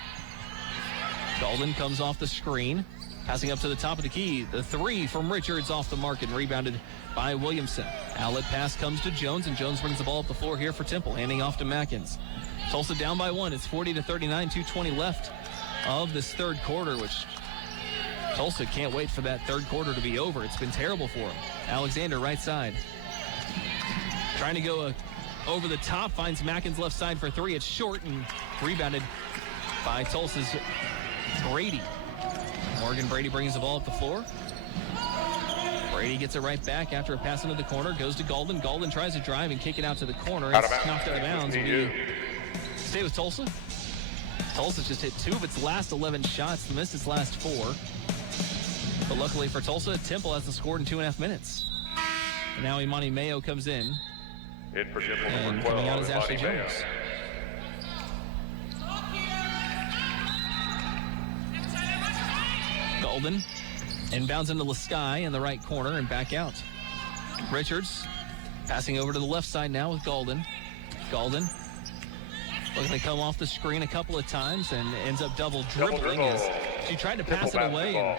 comes off the screen, passing up to the top of the key. The three from Richards off the mark and rebounded by Williamson. Outlet pass comes to Jones, and Jones brings the ball up the floor here for Temple, handing off to Mackins. Tulsa down by one. It's 40-39, 2:20 left of this third quarter, which Tulsa can't wait for that third quarter to be over. It's been terrible for them. Alexander, right side. Trying to go over the top, finds Mackins left side for three. It's short and rebounded by Tulsa's Brady. Morgan Brady brings the ball up the floor. Brady gets it right back after a pass into the corner. Goes to Golden. Golden tries to drive and kick it out to the corner. It's knocked out of bounds. Stay with Tulsa. Tulsa's just hit 2 of its last 11 shots, missed its last 4. But luckily for Tulsa, Temple hasn't scored in 2.5 minutes. And now Imani Mayo comes in. In for Temple, And number 12, coming out is Ashley Imani Mayo. Jones. Golden inbounds into Lasky in the right corner and back out. Richards passing over to the left side now with Golden. Golden looking to come off the screen a couple of times and ends up double dribbling as she tried to pass it away and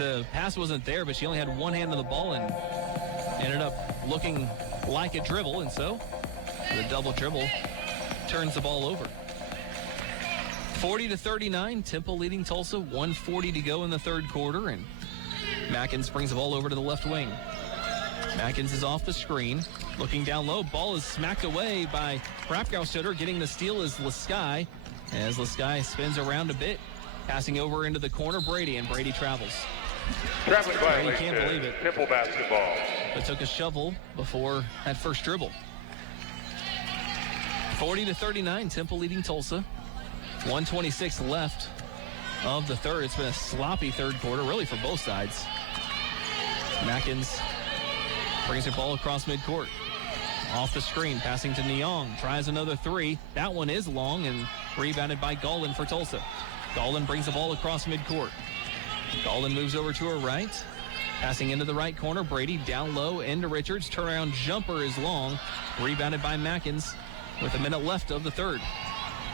the pass wasn't there, but she only had one hand on the ball and ended up looking like a dribble, and so the double dribble turns the ball over. 40-39, Temple leading Tulsa, 1:40 to go in the third quarter, and Mackins brings the ball over to the left wing. Mackins is off the screen, looking down low. Ball is smacked away by Rapkow. Getting the steal is Lasky, as Lasky spins around a bit, passing over into the corner. Brady, and Brady travels. Traveling Brady can't believe it. Temple basketball. But took a shovel before that first dribble. 40-39, Temple leading Tulsa. 1:26 left of the third. It's been a sloppy third quarter, really, for both sides. Mackins brings her ball across midcourt. Off the screen, passing to Neong. Tries another three. That one is long and rebounded by Golden for Tulsa. Golden brings the ball across midcourt. Golden moves over to her right. Passing into the right corner. Brady down low into Richards. Turnaround jumper is long. Rebounded by Mackins with a minute left of the third.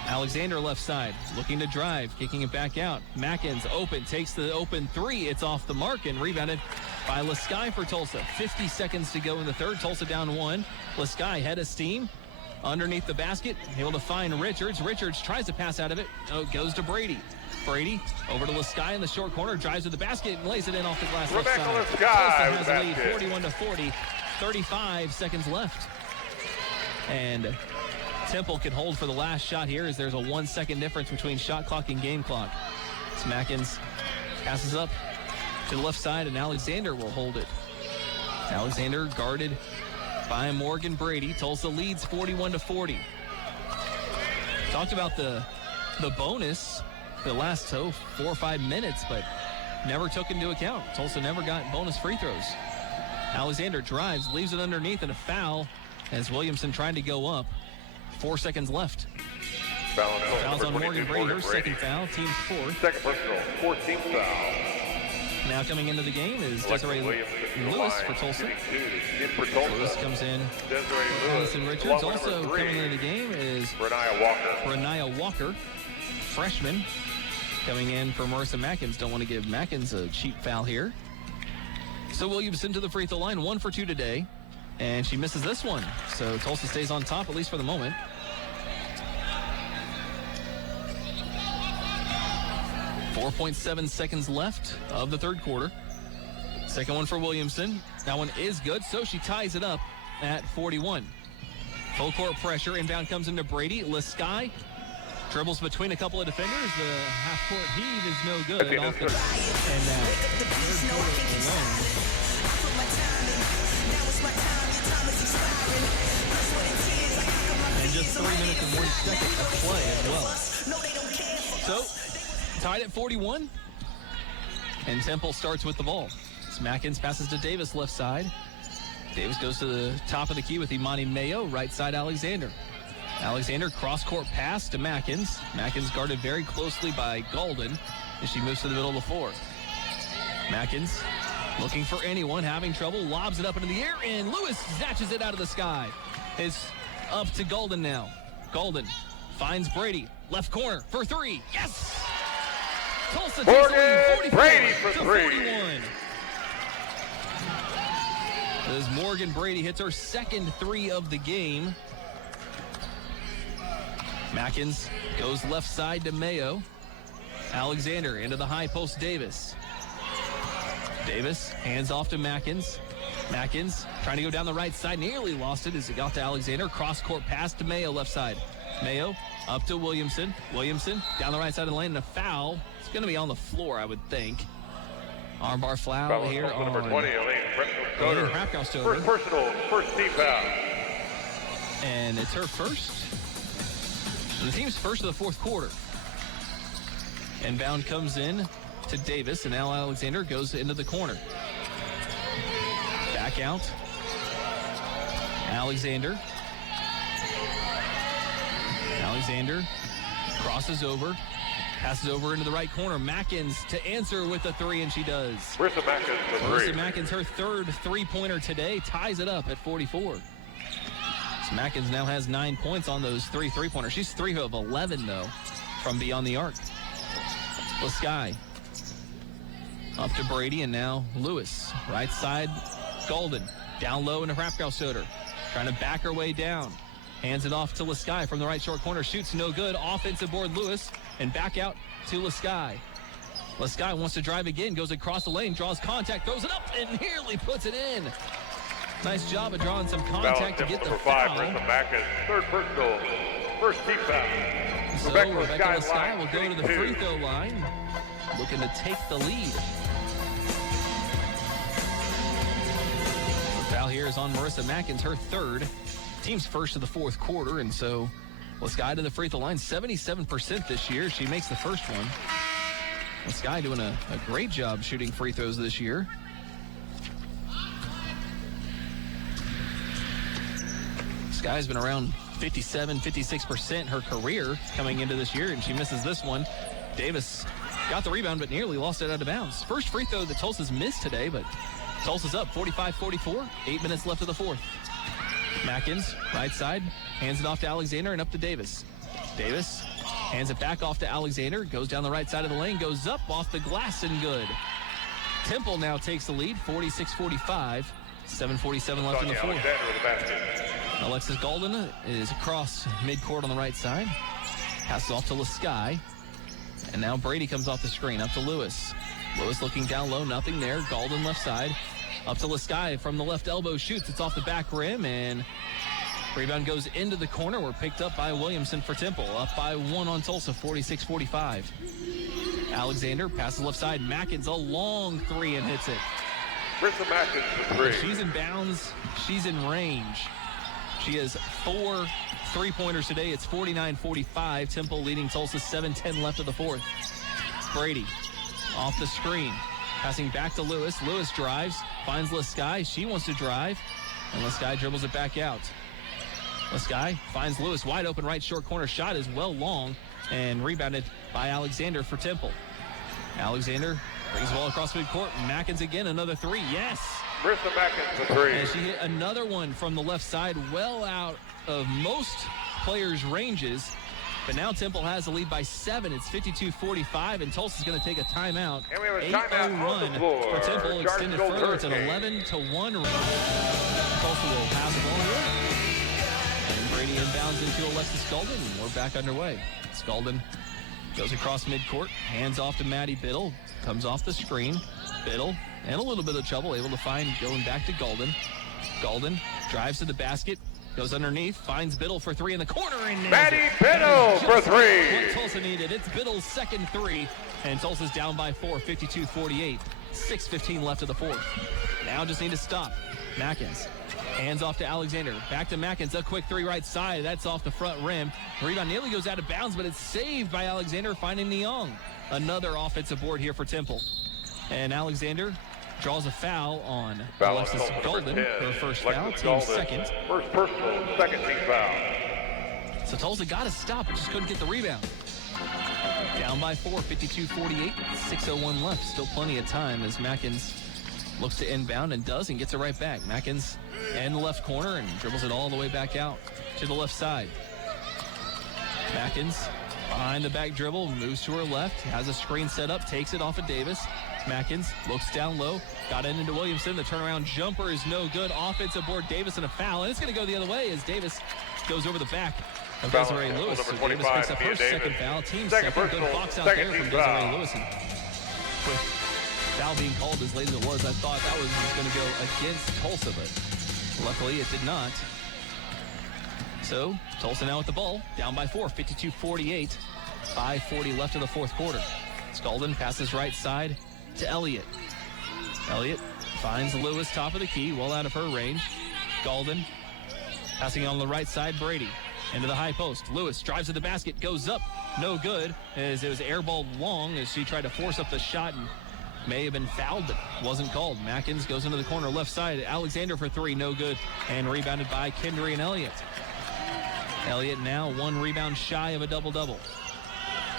Alexander left side, looking to drive, kicking it back out. Mackins open, takes the open three. It's off the mark and rebounded by Lasky for Tulsa. 50 seconds to go in the third. Tulsa down one. Lasky head of steam underneath the basket, able to find Richards. Richards tries to pass out of it. Oh, it goes to Brady. Brady over to Lasky in the short corner, drives to the basket and lays it in off the glass left side. Lasky Tulsa has a lead, 41-40. 35 seconds left. And Temple can hold for the last shot here as there's a 1 second difference between shot clock and game clock. As Mackins passes up to the left side and Alexander will hold it. Alexander guarded by Morgan Brady. Tulsa leads 41-40. Talked about the bonus the last 4 or 5 minutes, but never took into account. Tulsa never got bonus free throws. Alexander drives, leaves it underneath, and a foul as Williamson trying to go up. 4 seconds left. Fouls on Morgan Brady. Her second foul, team's fourth. Second personal, 14th foul. Now coming into the game is Desiree Lewis for Tulsa. Lewis comes in. Desiree Lewis. And Richards. Also coming into the game is Renaya Walker, freshman, coming in for Marissa Mackins. Don't want to give Mackins a cheap foul here. So Williamson to the free throw line, 1 for 2 today. And she misses this one. So Tulsa stays on top, at least for the moment. .7 seconds left of the third quarter. Second one for Williamson. That one is good, so she ties it up at 41. Full court pressure. Inbound comes into Brady. Lasky Dribbles between a couple of defenders. The half-court heave is no good. And third quarter alone. And just 3 minutes and 1 second of play as well. So, tied at 41. And Temple starts with the ball. Mackins passes to Davis left side. Davis goes to the top of the key with Imani Mayo, right side Alexander. Alexander cross-court pass to Mackins. Mackins guarded very closely by Golden as she moves to the middle of the floor. Mackins looking for anyone, having trouble, lobs it up into the air, and Lewis snatches it out of the sky. It's up to Golden now. Golden finds Brady, left corner for three. Yes! Tulsa takes the lead, 44 Brady for to three. 41. As Morgan Brady hits her second three of the game. Mackins goes left side to Mayo. Alexander into the high post, Davis. Davis hands off to Mackins. Mackins trying to go down the right side, nearly lost it as it got to Alexander. Cross-court pass to Mayo left side. Mayo up to Williamson. Williamson down the right side of the lane, and a foul. It's going to be on the floor, I would think. Armbar foul here on number 20, Elaine Rapkowstoder. First personal, first team foul. And it's her first. The team's first of the fourth quarter. Inbound comes in to Davis, and Al Alexander goes into the corner. Back out. Alexander. Alexander crosses over. Passes over into the right corner. Mackins to answer with a three, and she does. Marissa Mackins for three. Marissa Mackins, her third three-pointer today, ties it up at 44. So Mackins now has 9 points on those three-pointers. She's 3 of 11, though, from beyond the arc. Lasky up to Brady, and now Lewis. Right side, Golden. Down low into Rapkowstoder. Trying to back her way down. Hands it off to Lasky from the right short corner. Shoots no good. Offensive board, Lewis. And back out to Lasky. Lasky wants to drive again. Goes across the lane. Draws contact. Throws it up and nearly puts it in. Nice job of drawing some contact to get the foul. Marissa Mackins, third personal, first team foul. So Rebecca Lasky will go to the free throw line. Looking to take the lead. The foul here is on Marissa Mackins, her third. Team's first of the fourth quarter, and so Lasky to the free throw line, 77% this year. She makes the first one. Lasky doing a great job shooting free throws this year. Sky's been around 57, 56% her career coming into this year, and she misses this one. Davis got the rebound, but nearly lost it out of bounds. First free throw that Tulsa's missed today, but Tulsa's up 45-44. 8 minutes left of the fourth. Mackins, right side, hands it off to Alexander and up to Davis. Davis hands it back off to Alexander, goes down the right side of the lane, goes up off the glass and good. Temple now takes the lead, 46-45. 7:47 left in the fourth. Alexis Golden is across midcourt on the right side. Passes off to Lasky. And now Brady comes off the screen, up to Lewis. Lewis looking down low, nothing there. Golden left side. Up to Lasky from the left elbow, shoots. It's off the back rim, and rebound goes into the corner. We're picked up by Williamson for Temple. Up by one on Tulsa, 46-45. Alexander passes left side. Mackins a long three and hits it. Marissa Mackins for three. She's in bounds. She's in range. She has 4 three-pointers today. It's 49-45. Temple leading Tulsa, 7:10 left of the fourth. Brady off the screen. Passing back to Lewis. Lewis drives, finds Lasky. She wants to drive, and Lasky dribbles it back out. Lasky finds Lewis wide open right short corner. Shot is well long and rebounded by Alexander for Temple. Alexander brings the ball across midcourt. Mackins again, another three. Yes! Marissa Mackins for three. And she hit another one from the left side, well out of most players' ranges. But now Temple has the lead by 7. It's 52-45, and Tulsa's going to take a timeout. And we have a timeout on the floor for Temple. Extended further. It's an 11-1 run. Tulsa will have the ball here. And Brady inbounds into Alexis Golden. We're back underway. Golden goes across midcourt, hands off to Maddie Biddle. Comes off the screen. Biddle, and a little bit of trouble, able to find going back to Golden. Golden drives to the basket, goes underneath, finds Biddle for three in the corner, and Maddie Biddle for three. What Tulsa needed. It's Biddle's second three, and Tulsa's down by 4, 52-48. 6:15 left of the fourth. Now just need to stop. Mackins hands off to Alexander. Back to Mackins, a quick three right side. That's off the front rim. Rebound nearly goes out of bounds, but it's saved by Alexander, finding Neong. Another offensive board here for Temple. And Alexander draws a foul on Alexis Golden. Her first foul, team second. First personal, second team foul. So Tulsa got to stop, but just couldn't get the rebound. Down by 4, 52-48, 6:01 left. Still plenty of time as Mackins looks to inbound and does and gets it right back. Mackins in the left corner and dribbles it all the way back out to the left side. Mackins behind the back dribble, moves to her left, has a screen set up, takes it off of Davis. Mackins looks down low, got it into Williamson. The turnaround jumper is no good. Offensive board, Davis, and a foul. And it's going to go the other way as Davis goes over the back of Desiree Lewis. So Davis picks up her second foul. Team second. Good box out there from Desiree Lewis. And with foul being called as late as it was, I thought that was going to go against Tulsa, but luckily it did not. So Tulsa now with the ball, down by 4, 52-48. 5:40 left in the fourth quarter. Scaldon passes right side to Elliott. Elliott finds Lewis top of the key, well out of her range. Golden passing on the right side, Brady into the high post. Lewis drives to the basket, goes up, no good, as it was airballed long as she tried to force up the shot and may have been fouled, but wasn't called. Mackins goes into the corner left side. Alexander for three, no good, and rebounded by Kendry and Elliott. Elliott now one rebound shy of a double-double.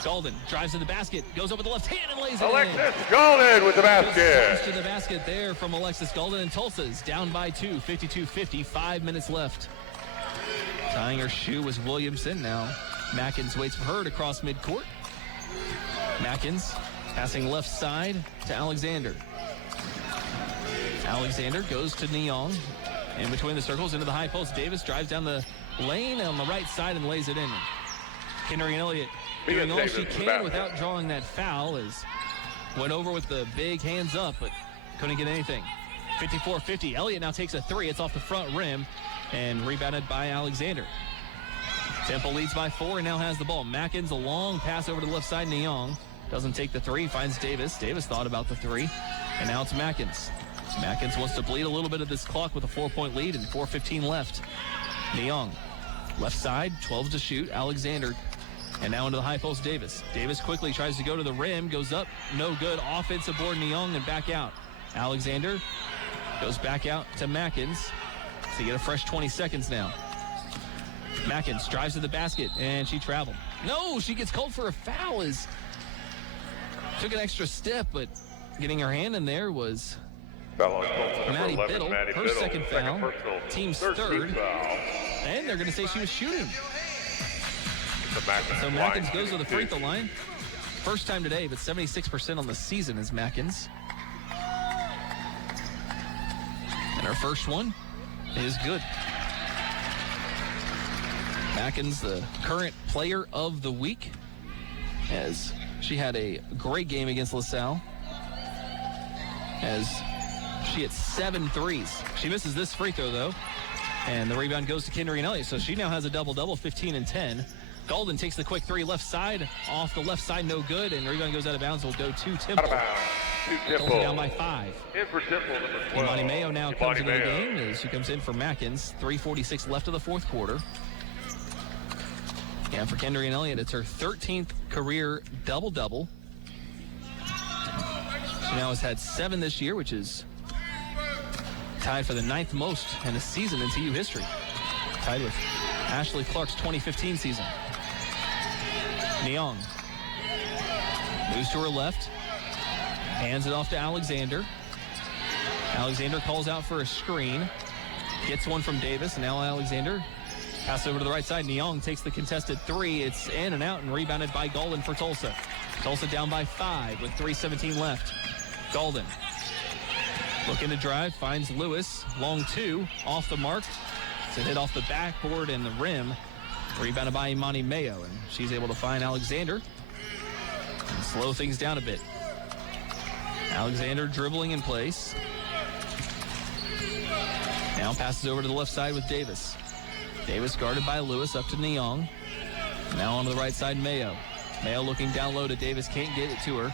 Golden drives to the basket, goes up with the left hand and lays it Alexis in. Golden with the basket. To the basket there from Alexis Golden, and Tulsa's down by 2, 52-50, 5 minutes left. Tying her shoe was Williamson. Now Mackins waits for her to cross midcourt. Mackins passing left side to Alexander. Alexander goes to Neong. In between the circles into the high post. Davis drives down the lane on the right side and lays it in. Kendry and Elliott doing all she can without drawing that foul, as went over with the big hands up, but couldn't get anything. 54-50. Elliott now takes a three. It's off the front rim and rebounded by Alexander. Temple leads by 4 and now has the ball. Mackins, a long pass over to the left side. Neong doesn't take the three, finds Davis. Davis thought about the three, and now it's Mackins. Mackins wants to bleed a little bit of this clock with a 4-point lead and 4:15 left. Neong, left side, 12 to shoot. Alexander, and now into the high post, Davis. Davis quickly tries to go to the rim, goes up, no good. Offensive board, Neong, and back out. Alexander goes back out to Mackins to get a fresh 20 seconds now. Mackins drives to the basket, and she traveled. No, she gets called for a foul. Took an extra step, but getting her hand in there was Maddie Biddle. Her second foul, team's third. And they're going to say she was shooting. So Mackins goes to the free throw line. First time today, but 76% on the season is Mackins. And her first one is good. Mackins, the current player of the week, as she had a great game against LaSalle, as she hit 7 threes. She misses this free throw, though, and the rebound goes to Kendry and Elliott, so she now has a double-double, 15 and 10. Golden takes the quick three left side, off the left side, no good, and rebound goes out of bounds. Will go to Temple. Temple down by 5. In for Temple, number 12. Imani Mayo now comes into the game as she comes in for Mackins. 3:46 left of the fourth quarter. And for Kendry and Elliott, it's her 13th career double-double. She now has had 7 this year, which is tied for the 9th most in a season in TU history. Tied with Ashley Clark's 2015 season. Neong moves to her left, hands it off to Alexander. Alexander calls out for a screen, gets one from Davis, and now Alexander pass over to the right side. Neong takes the contested three. It's in and out and rebounded by Golden for Tulsa. Tulsa down by 5 with 3:17 left. Golden looking to drive, finds Lewis. Long 2, off the mark. It's a hit off the backboard and the rim. Rebounded by Imani Mayo, and she's able to find Alexander and slow things down a bit. Alexander dribbling in place. Now passes over to the left side with Davis. Davis guarded by Lewis, up to Neong. Now onto the right side, Mayo. Mayo looking down low to Davis, can't get it to her.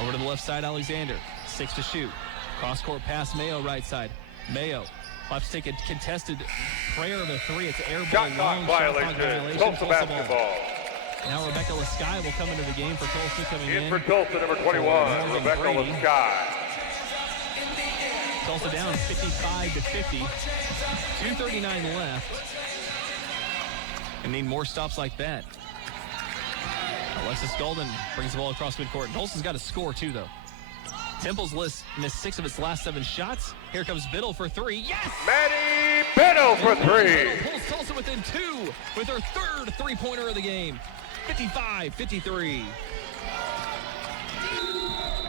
Over to the left side, Alexander. 6 to shoot. Cross-court pass, Mayo right side. Mayo will have to take a contested prayer of a three. It's air ball. Shot clock violation. Tulsa basketball. Now Rebecca Lasky will come into the game for Tulsa coming in. In for Tulsa, number 21, Rebecca Lasky. Tulsa down 55 to 50. 2:39 left. And need more stops like that. Alexis Golden brings the ball across midcourt. Tulsa's got to score too, though. Temple's missed 6 of its last 7 shots. Here comes Biddle for 3. Yes! Maddie Biddle for 3. Biddle pulls Tulsa within 2 with her 3rd three-pointer of the game. 55-53.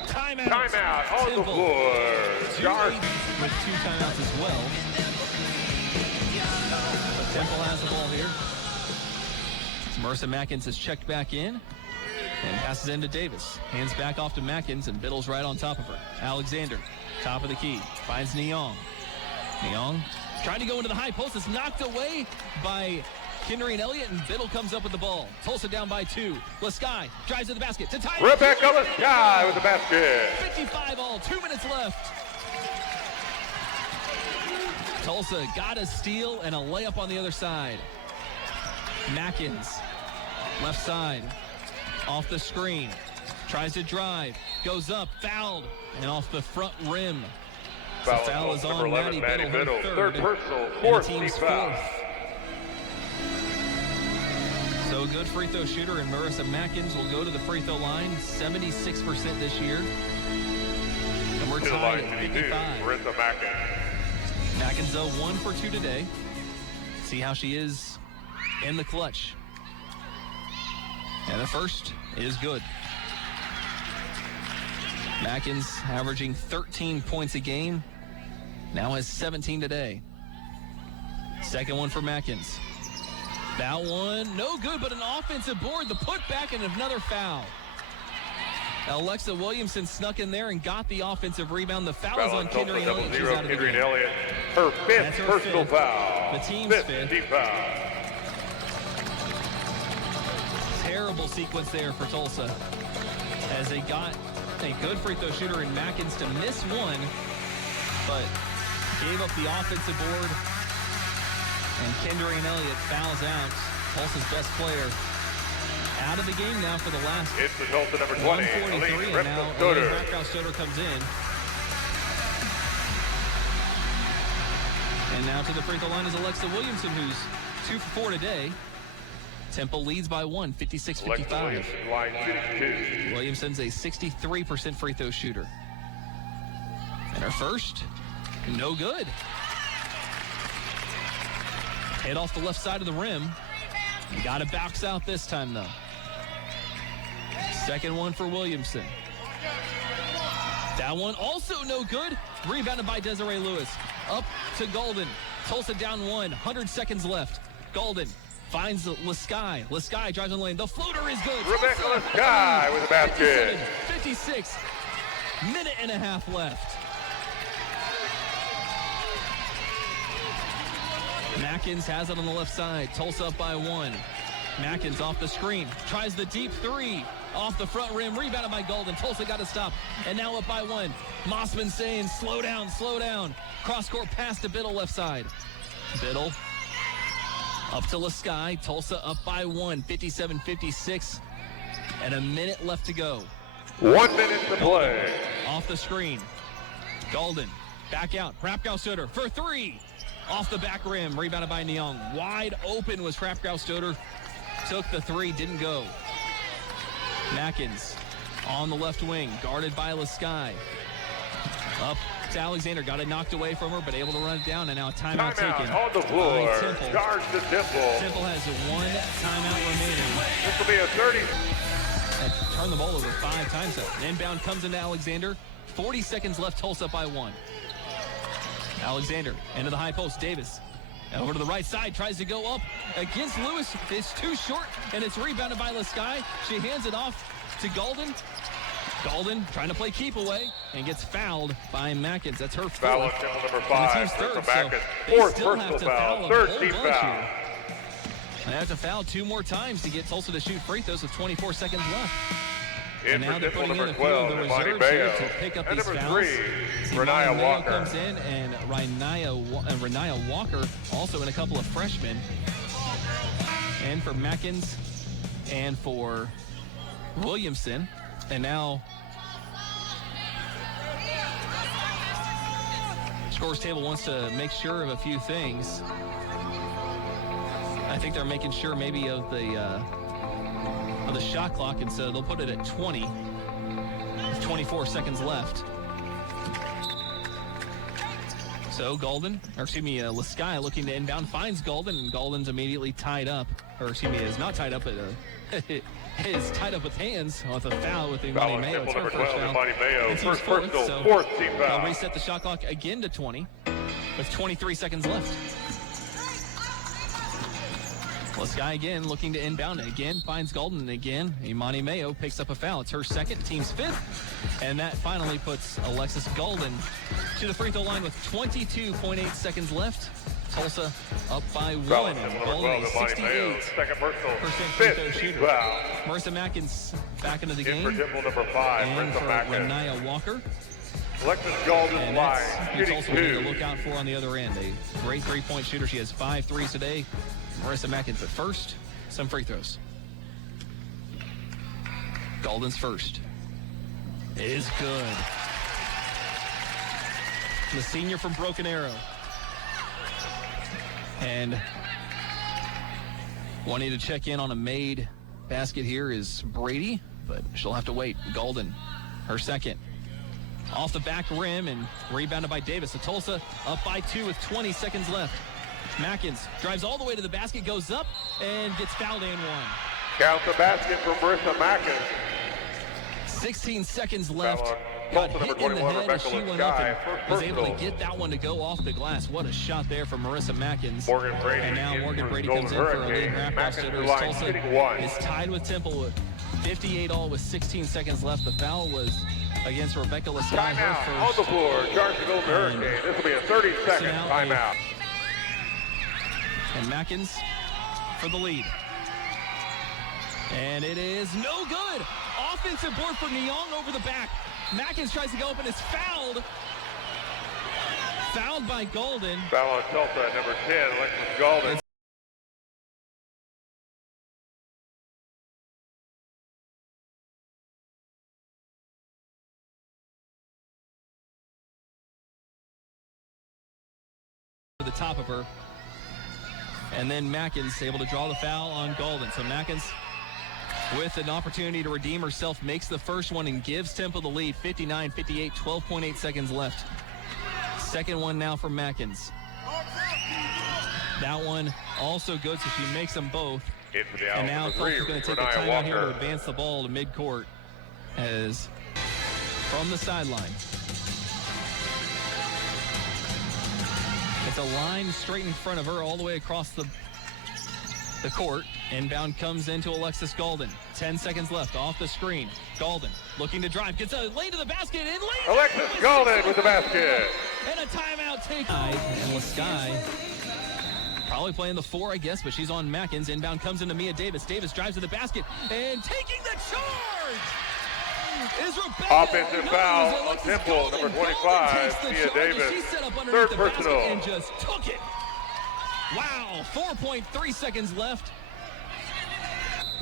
Timeout. Timeout on the floor. Sharp with 2 timeouts as well. But Temple has the ball here. Marissa Mackins has checked back in and passes into Davis. Hands back off to Mackins, and Biddle's right on top of her. Alexander, top of the key, finds Neong. Neong trying to go into the high post. It's knocked away by Kendry and Elliott, and Biddle comes up with the ball. Tulsa down by 2. Lasky drives to the basket to tie it. Rebecca Lasky with the basket. 55 all, 2 minutes left. Tulsa got a steal and a layup on the other side. Mackins, left side, off the screen, tries to drive, goes up, fouled, and off the front rim. The foul is on Maddie Biddle, third personal, 4th team foul. So good free throw shooter, and Marissa Mackins will go to the free throw line, 76% this year. And we're tied at 55. Marissa Mackins. Mackins, though, 1 for 2 today. See how she is in the clutch. And the first is good. Mackins averaging 13 points a game. Now has 17 today. Second one for Mackins. That one, no good, but an offensive board. The putback and another foul. Alexa Williamson snuck in there and got the offensive rebound. The foul is on Kendry Elliott. She's out of the game. Elliott, her 5th personal foul. The team's 5th. Team foul. Terrible sequence there for Tulsa as they got a good free throw shooter in Mackins to miss one, but gave up the offensive board, and Kendry and Elliott fouls out. Tulsa's best player out of the game now for the last. It's the Tulsa number 20, 143, and now Rapkow-Stoddard comes in. And now to the free throw line is Alexa Williamson, who's 2 for 4 today. Temple leads by 1, 56-55. Williamson's a 63% free throw shooter. And her first, no good. Hit off the left side of the rim. Got to bounce out this time, though. Second one for Williamson. That one also no good. Rebounded by Desiree Lewis. Up to Golden. Tulsa down 1, 100 seconds left. Golden finds Lasky. Lasky drives on the lane. The floater is good. Rebecca Lasky with a basket. 56. Minute and a half left. Mackins has it on the left side. Tulsa up by 1. Mackins off the screen. Tries the deep 3. Off the front rim. Rebounded by Golden. Tulsa got to stop. And now up by 1. Mossman saying, slow down, slow down. Cross-court pass to Biddle left side. Biddle up to Lasky. Tulsa up by 1. 57-56. And a minute left to go. 1 minute to play. Off the screen. Golden. Back out. Rapkow-Stoddard for 3. Off the back rim. Rebounded by Neong. Wide open was Rapkow-Stoddard. Took the 3. Didn't go. Mackins on the left wing. Guarded by Lasky. Up to Alexander. Got it knocked away from her, but able to run it down. And now a timeout taken. On the floor. Temple. Charge to Temple. Temple has 1 timeout remaining. This will be a 30. Turn the ball over 5 times. An inbound comes into Alexander. 40 seconds left. Tulsa up by 1. Alexander into the high post. Davis over to the right side. Tries to go up against Lewis. It's too short, and it's rebounded by Lasky. She hands it off to Golden. Golden trying to play keep away and gets fouled by Mackins. That's her 4th. Foul on number 5. And the team's 3rd. So they 4th still personal have to foul. foul 3rd team foul. They have to foul 2 more times to get Tulsa to shoot free throws with 24 seconds left. In And for now they're Temple, putting in number a few of 12, the Imani reserves here Bayo. to pick up And these number fouls. 3, Imani Renaya Bayo Walker. comes in, and Renaya Walker also in a couple of freshmen. And for Mackins and for Williamson. And now scores table wants to make sure of a few things. I think they're making sure maybe of the shot clock, and so they'll put it at 20 with 24 seconds left. So Laskai looking to inbound, finds Golden, and Golden's immediately tied up. Or excuse me, is not tied up, but is tied up with hands with a foul with Imani Mayo. It's her number first 12, foul. Imani Mayo. And First team's personal, so fourth team foul. They'll reset the shot clock again to 20 with 23 seconds left. Laskai again looking to inbound, again finds Golden, and again Imani Mayo picks up a foul. It's her second, team's 5th, and that finally puts Alexis Golden to the free throw line with 22.8 seconds left. Tulsa up by 1. Foul, And number Golden 12, is Imani Mayo. 68% Second personal, free throw fifth team shooter. foul. Marissa Mackins back into the In game. for Temple, number 5, And for Marissa Mackins. Renaya Walker. Alexis Golden And line, that's who shooting Tulsa will need to 2. look out for on the other end. A great three-point shooter. She has 5 threes today. Marissa Mackins at first. Some free throws. Golden's first is good. The senior from Broken Arrow. And wanting to check in on a made basket here is Brady, but she'll have to wait. Golden, her second. Off the back rim and rebounded by Davis. So Tulsa up by 2 with 20 seconds left. Mackins drives all the way to the basket, goes up, and gets fouled and 1. Count the basket for Marissa Mackins. 16 seconds left. Foul Got on Tulsa, hit number in the 21, head as Rebecca she went up Laskai, and first was able to personal. get that one to go off the glass. What a shot there from Marissa Mackins. Morgan Brady. And now in Morgan for Brady Golden comes in for a lead Hurricane. half Mackins hitter. to line, Tulsa shooting 1. is tied with Temple with 58 all with 16 seconds left. The foul was against Rebecca Laskai. Timeout on the floor. Charge the Golden Hurricane. This will be a 30-second now timeout. And Mackins for the lead. And it is no good. Offensive board for Nyong over the back. Mackins tries to go up and is fouled. Fouled by Golden. Foul on Tulsa, number 10, Alexis Golden. To the top of her. And then Mackins able to draw the foul on Golden. So Mackins with an opportunity to redeem herself makes the first one and gives Temple the lead. 59-58, 12.8 seconds left. Second one now for Mackins. That one also good, so she makes them both. In for the And out, now number Tulsa's 3, going to take a Renaya timeout here to Walker. advance the ball to midcourt as from the sideline. It's a line straight in front of her all the way across the court. Inbound comes into Alexis Golden. 10 seconds left off the screen. Golden looking to drive. Gets a lane to the basket. And Alexis Golden with the basket. And a timeout taken. And Laskai probably playing the 4, I guess, but she's on Mackins. Inbound comes into Mia Davis. Davis drives to the basket and taking the charge is Rebecca. Offensive foul on Alexis Temple, Golden. number Golden 25, takes the Mia charge as Davis. she set up underneath Third the basket personal. and just took it. Wow, 4.3 seconds left.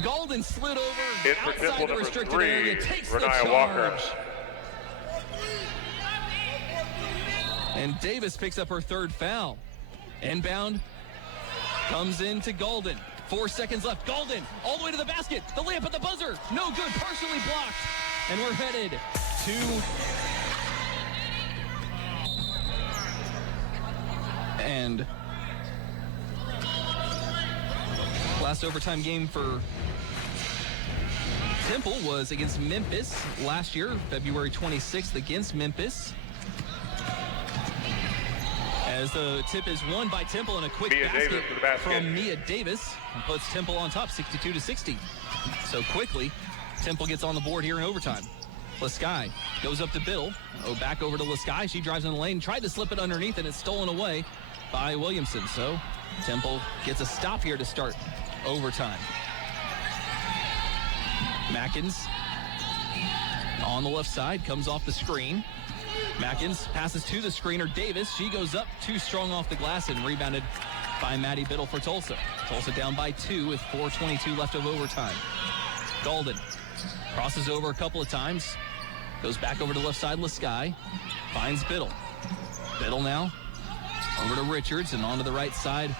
Golden slid over In for outside Temple, the number restricted 3, area, takes the Renaya charge. Walker. And Davis picks up her third foul. Inbound comes into Golden. 4 seconds left. Golden all the way to the basket. The layup at the buzzer. No good. Partially blocked. And we're headed to and last overtime game for Temple was against Memphis last year, February 26th against Memphis. As the tip is won by Temple in a quick Mia Davis with the basket. from Mia Davis and puts Temple on top 62-60. So quickly, Temple gets on the board here in overtime. Laskai goes up to Biddle. Oh, back over to Laskai. She drives in the lane, tried to slip it underneath, and it's stolen away by Williamson. So Temple gets a stop here to start overtime. Mackins on the left side, comes off the screen. Mackins passes to the screener, Davis. She goes up too strong off the glass and rebounded by Maddie Biddle for Tulsa. Tulsa down by 2 with 4:22 left of overtime. Golden crosses over a couple of times. Goes back over to left side, Lasky. Finds Biddle. Biddle now over to Richards and onto the right side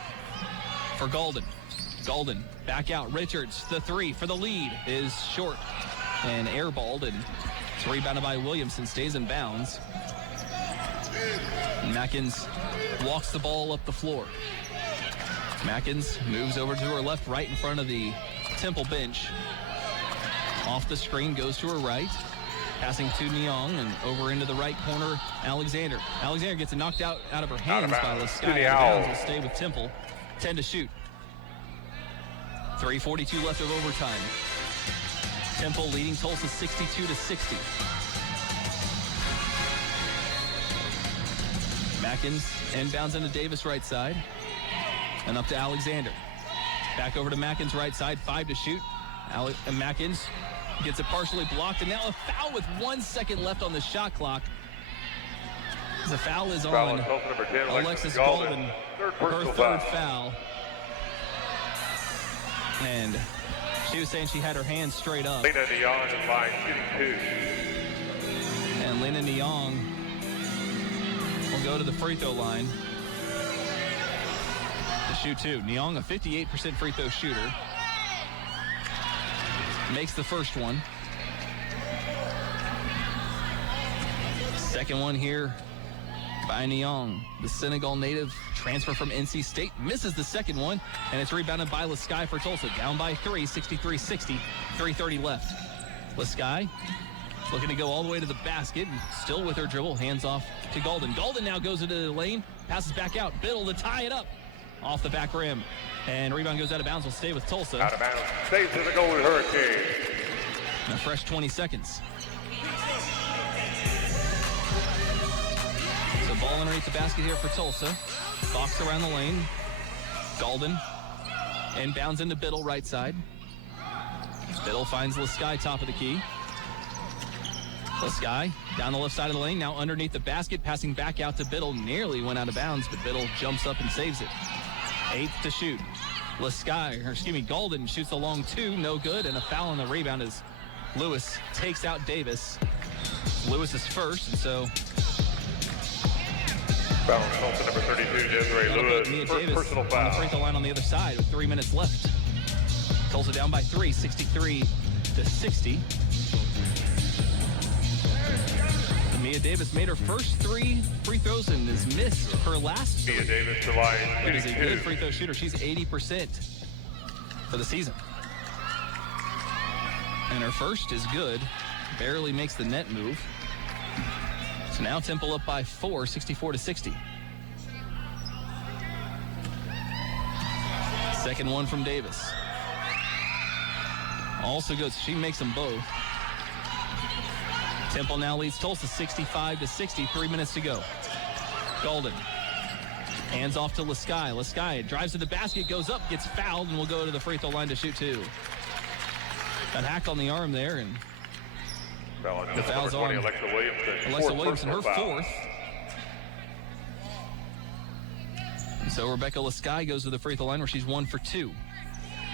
for Golden. Golden back out. Richards, the 3 for the lead is short and airballed, and it's rebounded by Williamson, stays in bounds. Mackins walks the ball up the floor. Mackins moves over to her left, right in front of the Temple bench. Off the screen, goes to her right. Passing to Nyong and over into the right corner, Alexander. Alexander gets it knocked out of her hands by Lasky. Downs will stay with Temple. 10 to shoot. 3:42 left of overtime. Temple leading Tulsa 62-60. Mackins inbounds into Davis right side. And up to Alexander. Back over to Mackins right side, 5 to shoot. And Mackins gets it partially blocked, and now a foul with 1 second left on the shot clock. The foul is on number 10, Alexis Golden, her third foul. And she was saying she had her hands straight up. Lena Nyong is line shooting 2. And Lena Nyong will go to the free throw line to shoot 2. Nyong, a 58% free throw shooter. Makes the first one. Second one here by Nyong. The Senegal native transfer from NC State misses the second one, and it's rebounded by Lasky for Tulsa. Down by 3, 63-60, 3:30 left. Lasky looking to go all the way to the basket, and still with her dribble, hands off to Golden. Golden now goes into the lane, passes back out. Biddle to tie it up off the back rim. And rebound goes out of bounds. Will stay with Tulsa. Out of bounds. Stays in the Golden Hurricane. And a fresh 20 seconds. So ball underneath the basket here for Tulsa. Box around the lane. Golden inbounds into Biddle right side. Biddle finds Lasky top of the key. Lasky down the left side of the lane. Now underneath the basket. Passing back out to Biddle. Nearly went out of bounds, but Biddle jumps up and saves it. 8 to shoot. Golden shoots a long 2, no good, and a foul on the rebound as Lewis takes out Davis. Lewis is first, and so foul on Tulsa number 32, Desiree Lewis. First Davis personal foul. On the free throw line on the other side with 3 minutes left. Tulsa down by 3, 63-60. Mia Davis made her first 3 free throws and has missed her last 3. Mia Davis to line That is a shooting 2. good free throw shooter. She's 80% for the season. And her first is good. Barely makes the net move. So now Temple up by 4, 64-60. Second one from Davis. Also good. She makes them both. Temple now leads Tulsa 65-60, 3 minutes to go. Golden hands off to Lasky. Lasky drives to the basket, goes up, gets fouled, and will go to the free throw line to shoot 2. Got hacked on the arm there, and the foul's on Alexa Williamson. Alexa Williamson, her 4th. And so Rebecca Lasky goes to the free throw line where she's 1 for 2.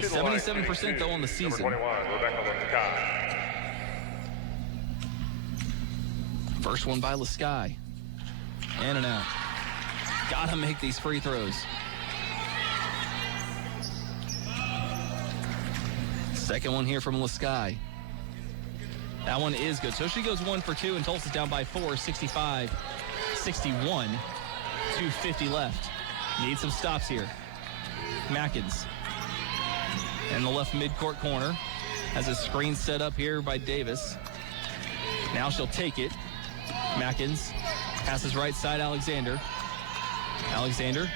77% though on the season. Number 21, Rebecca Lasky. First one by Lasky. In and out. Gotta make these free throws. Second one here from Lasky. That one is good. So she goes 1 for 2, and Tulsa's down by 4, 65-61. 2:50 left. Need some stops here. Mackins. In the left midcourt corner. Has a screen set up here by Davis. Now she'll take it. Mackins passes right side, Alexander. Alexander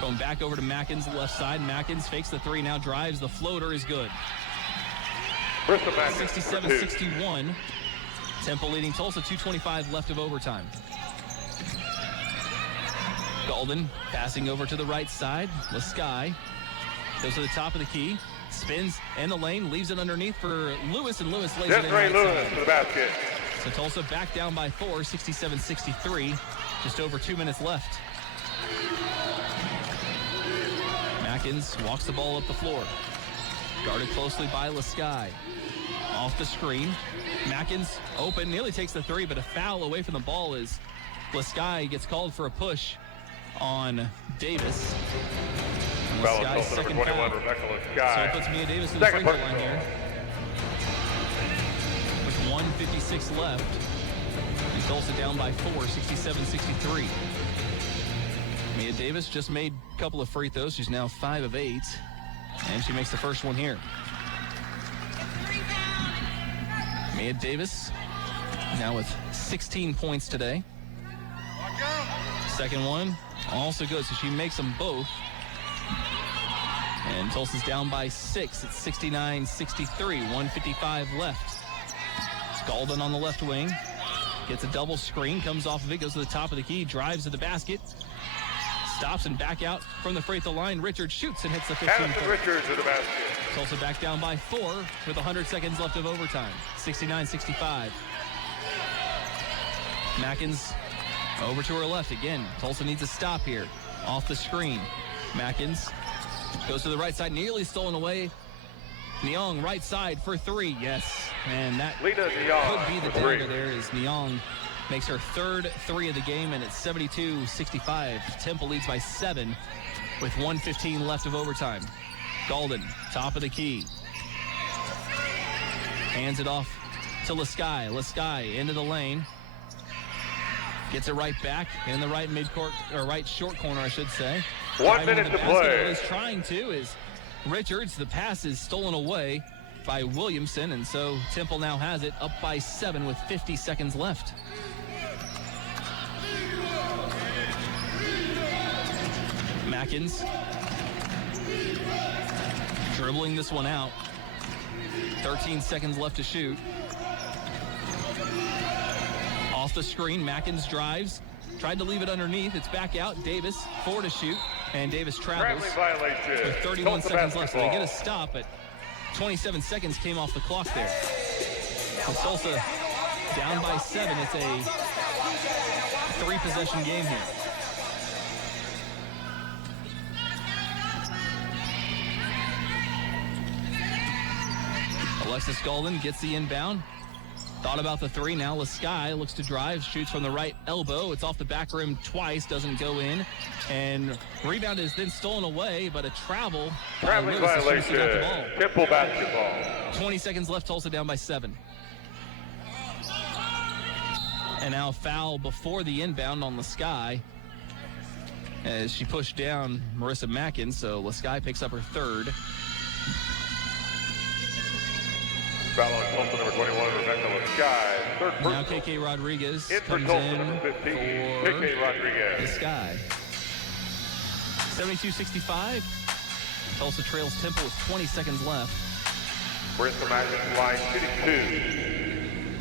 going back over to Mackins, left side. Mackins fakes the 3, now drives. The floater is good. 67-61. Temple leading Tulsa, 2:25 left of overtime. Golden passing over to the right side. Lasky Goes to the top of the key. Spins in the lane. Leaves it underneath for Lewis. And Lewis lays it in Desiree right Lewis side. to the basket. So Tulsa back down by 4, 67-63. Just over 2 minutes left. Mackins walks the ball up the floor. Guarded closely by Lasky. Off the screen. Mackins open, nearly takes the three, but a foul away from the ball as Lasky gets called for a push on Davis. And Foul on Lasky's Tulsa, second number 21, foul. Rebecca So Lasky. it puts Mia Davis to the free Second throw line here. With 1:56 left. And Tulsa down by 4, 67-63. Mia Davis just made a couple of free throws. She's now 5 of 8. And she makes the first one here. Mia Davis now with 16 points today. Second one also good, so she makes them both. And Tulsa's down by 6. It's 69-63, 1:55 left. Golden on the left wing. Gets a double screen, comes off of it, goes to the top of the key, drives to the basket. Stops and back out from the free throw line. Richards shoots and hits the 15. Addison Richards to the basket. Tulsa back down by 4 with 100 seconds left of overtime. 69-65. Mackins over to her left again. Tulsa needs a stop here. Off the screen. Mackins goes to the right side, nearly stolen away. Nyong right side for 3. Yes, and that Lena Nyong could be the for 3. dagger there as Nyong makes her third 3 of the game, and it's 72-65. Temple leads by 7 with 1:15 left of overtime. Golden, top of the key. Hands it off to Lasky. Lasky into the lane. Gets it right back in the right midcourt, or right short corner, I should say. 1 minute to play. Is trying to is Richards. The pass is stolen away by Williamson, and so Temple now has it up by 7 with 50 seconds left. Mackins dribbling this one out. 13 seconds left to shoot. Off the screen, Mackins drives. Tried to leave it underneath. It's back out. Davis, 4 to shoot. And Davis travels. Traveling violation. With 31 Tulsa seconds left. So they basketball. get a stop, but 27 seconds came off the clock there. With Tulsa down by 7. It's a 3-possession game here. Alexis Golden gets the inbound. Thought about the 3. Now Lasky looks to drive, shoots from the right elbow. It's off the back rim twice, doesn't go in. And rebound is then stolen away, but a travel. Traveling by Lewis as soon as he got the violation. ball. Temple basketball. 20 seconds left, Tulsa down by 7. And now foul before the inbound on Lasky as she pushed down Marissa Mackins, so Lasky picks up her 3rd. Foul on Tulsa, number 21, Rebecca Lasky. Third Now personal. KK Rodriguez In for comes Tulsa, in number 15, for KK Rodriguez. Lasky. 72-65. Tulsa trails Temple with 20 seconds left. Marissa Mackins, line shooting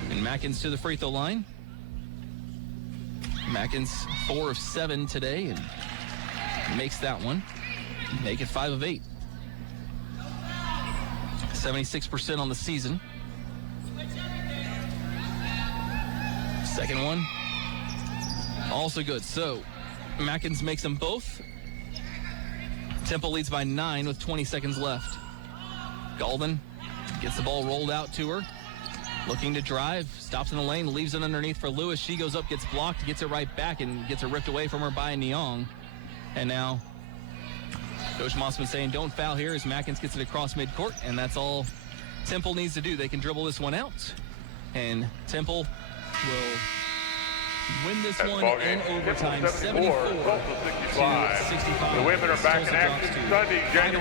2. And Mackins to the free throw line. Mackins 4 of 7 today and makes that one. Make it 5 of 8. 76% on the season. Second one, also good. So Mackins makes them both. Temple leads by 9 with 20 seconds left. Golden gets the ball rolled out to her. Looking to drive, stops in the lane, leaves it underneath for Lewis. She goes up, gets blocked, gets it right back, and gets it ripped away from her by Nyong. And now Coach Mossman saying don't foul here as Mackins gets it across midcourt, and that's all Temple needs to do. They can dribble this one out, and Temple will win this That's one ball in game. overtime, Temple 74, 74 Tulsa 65. to 65. The women are back in Tulsa drops action to Sunday, January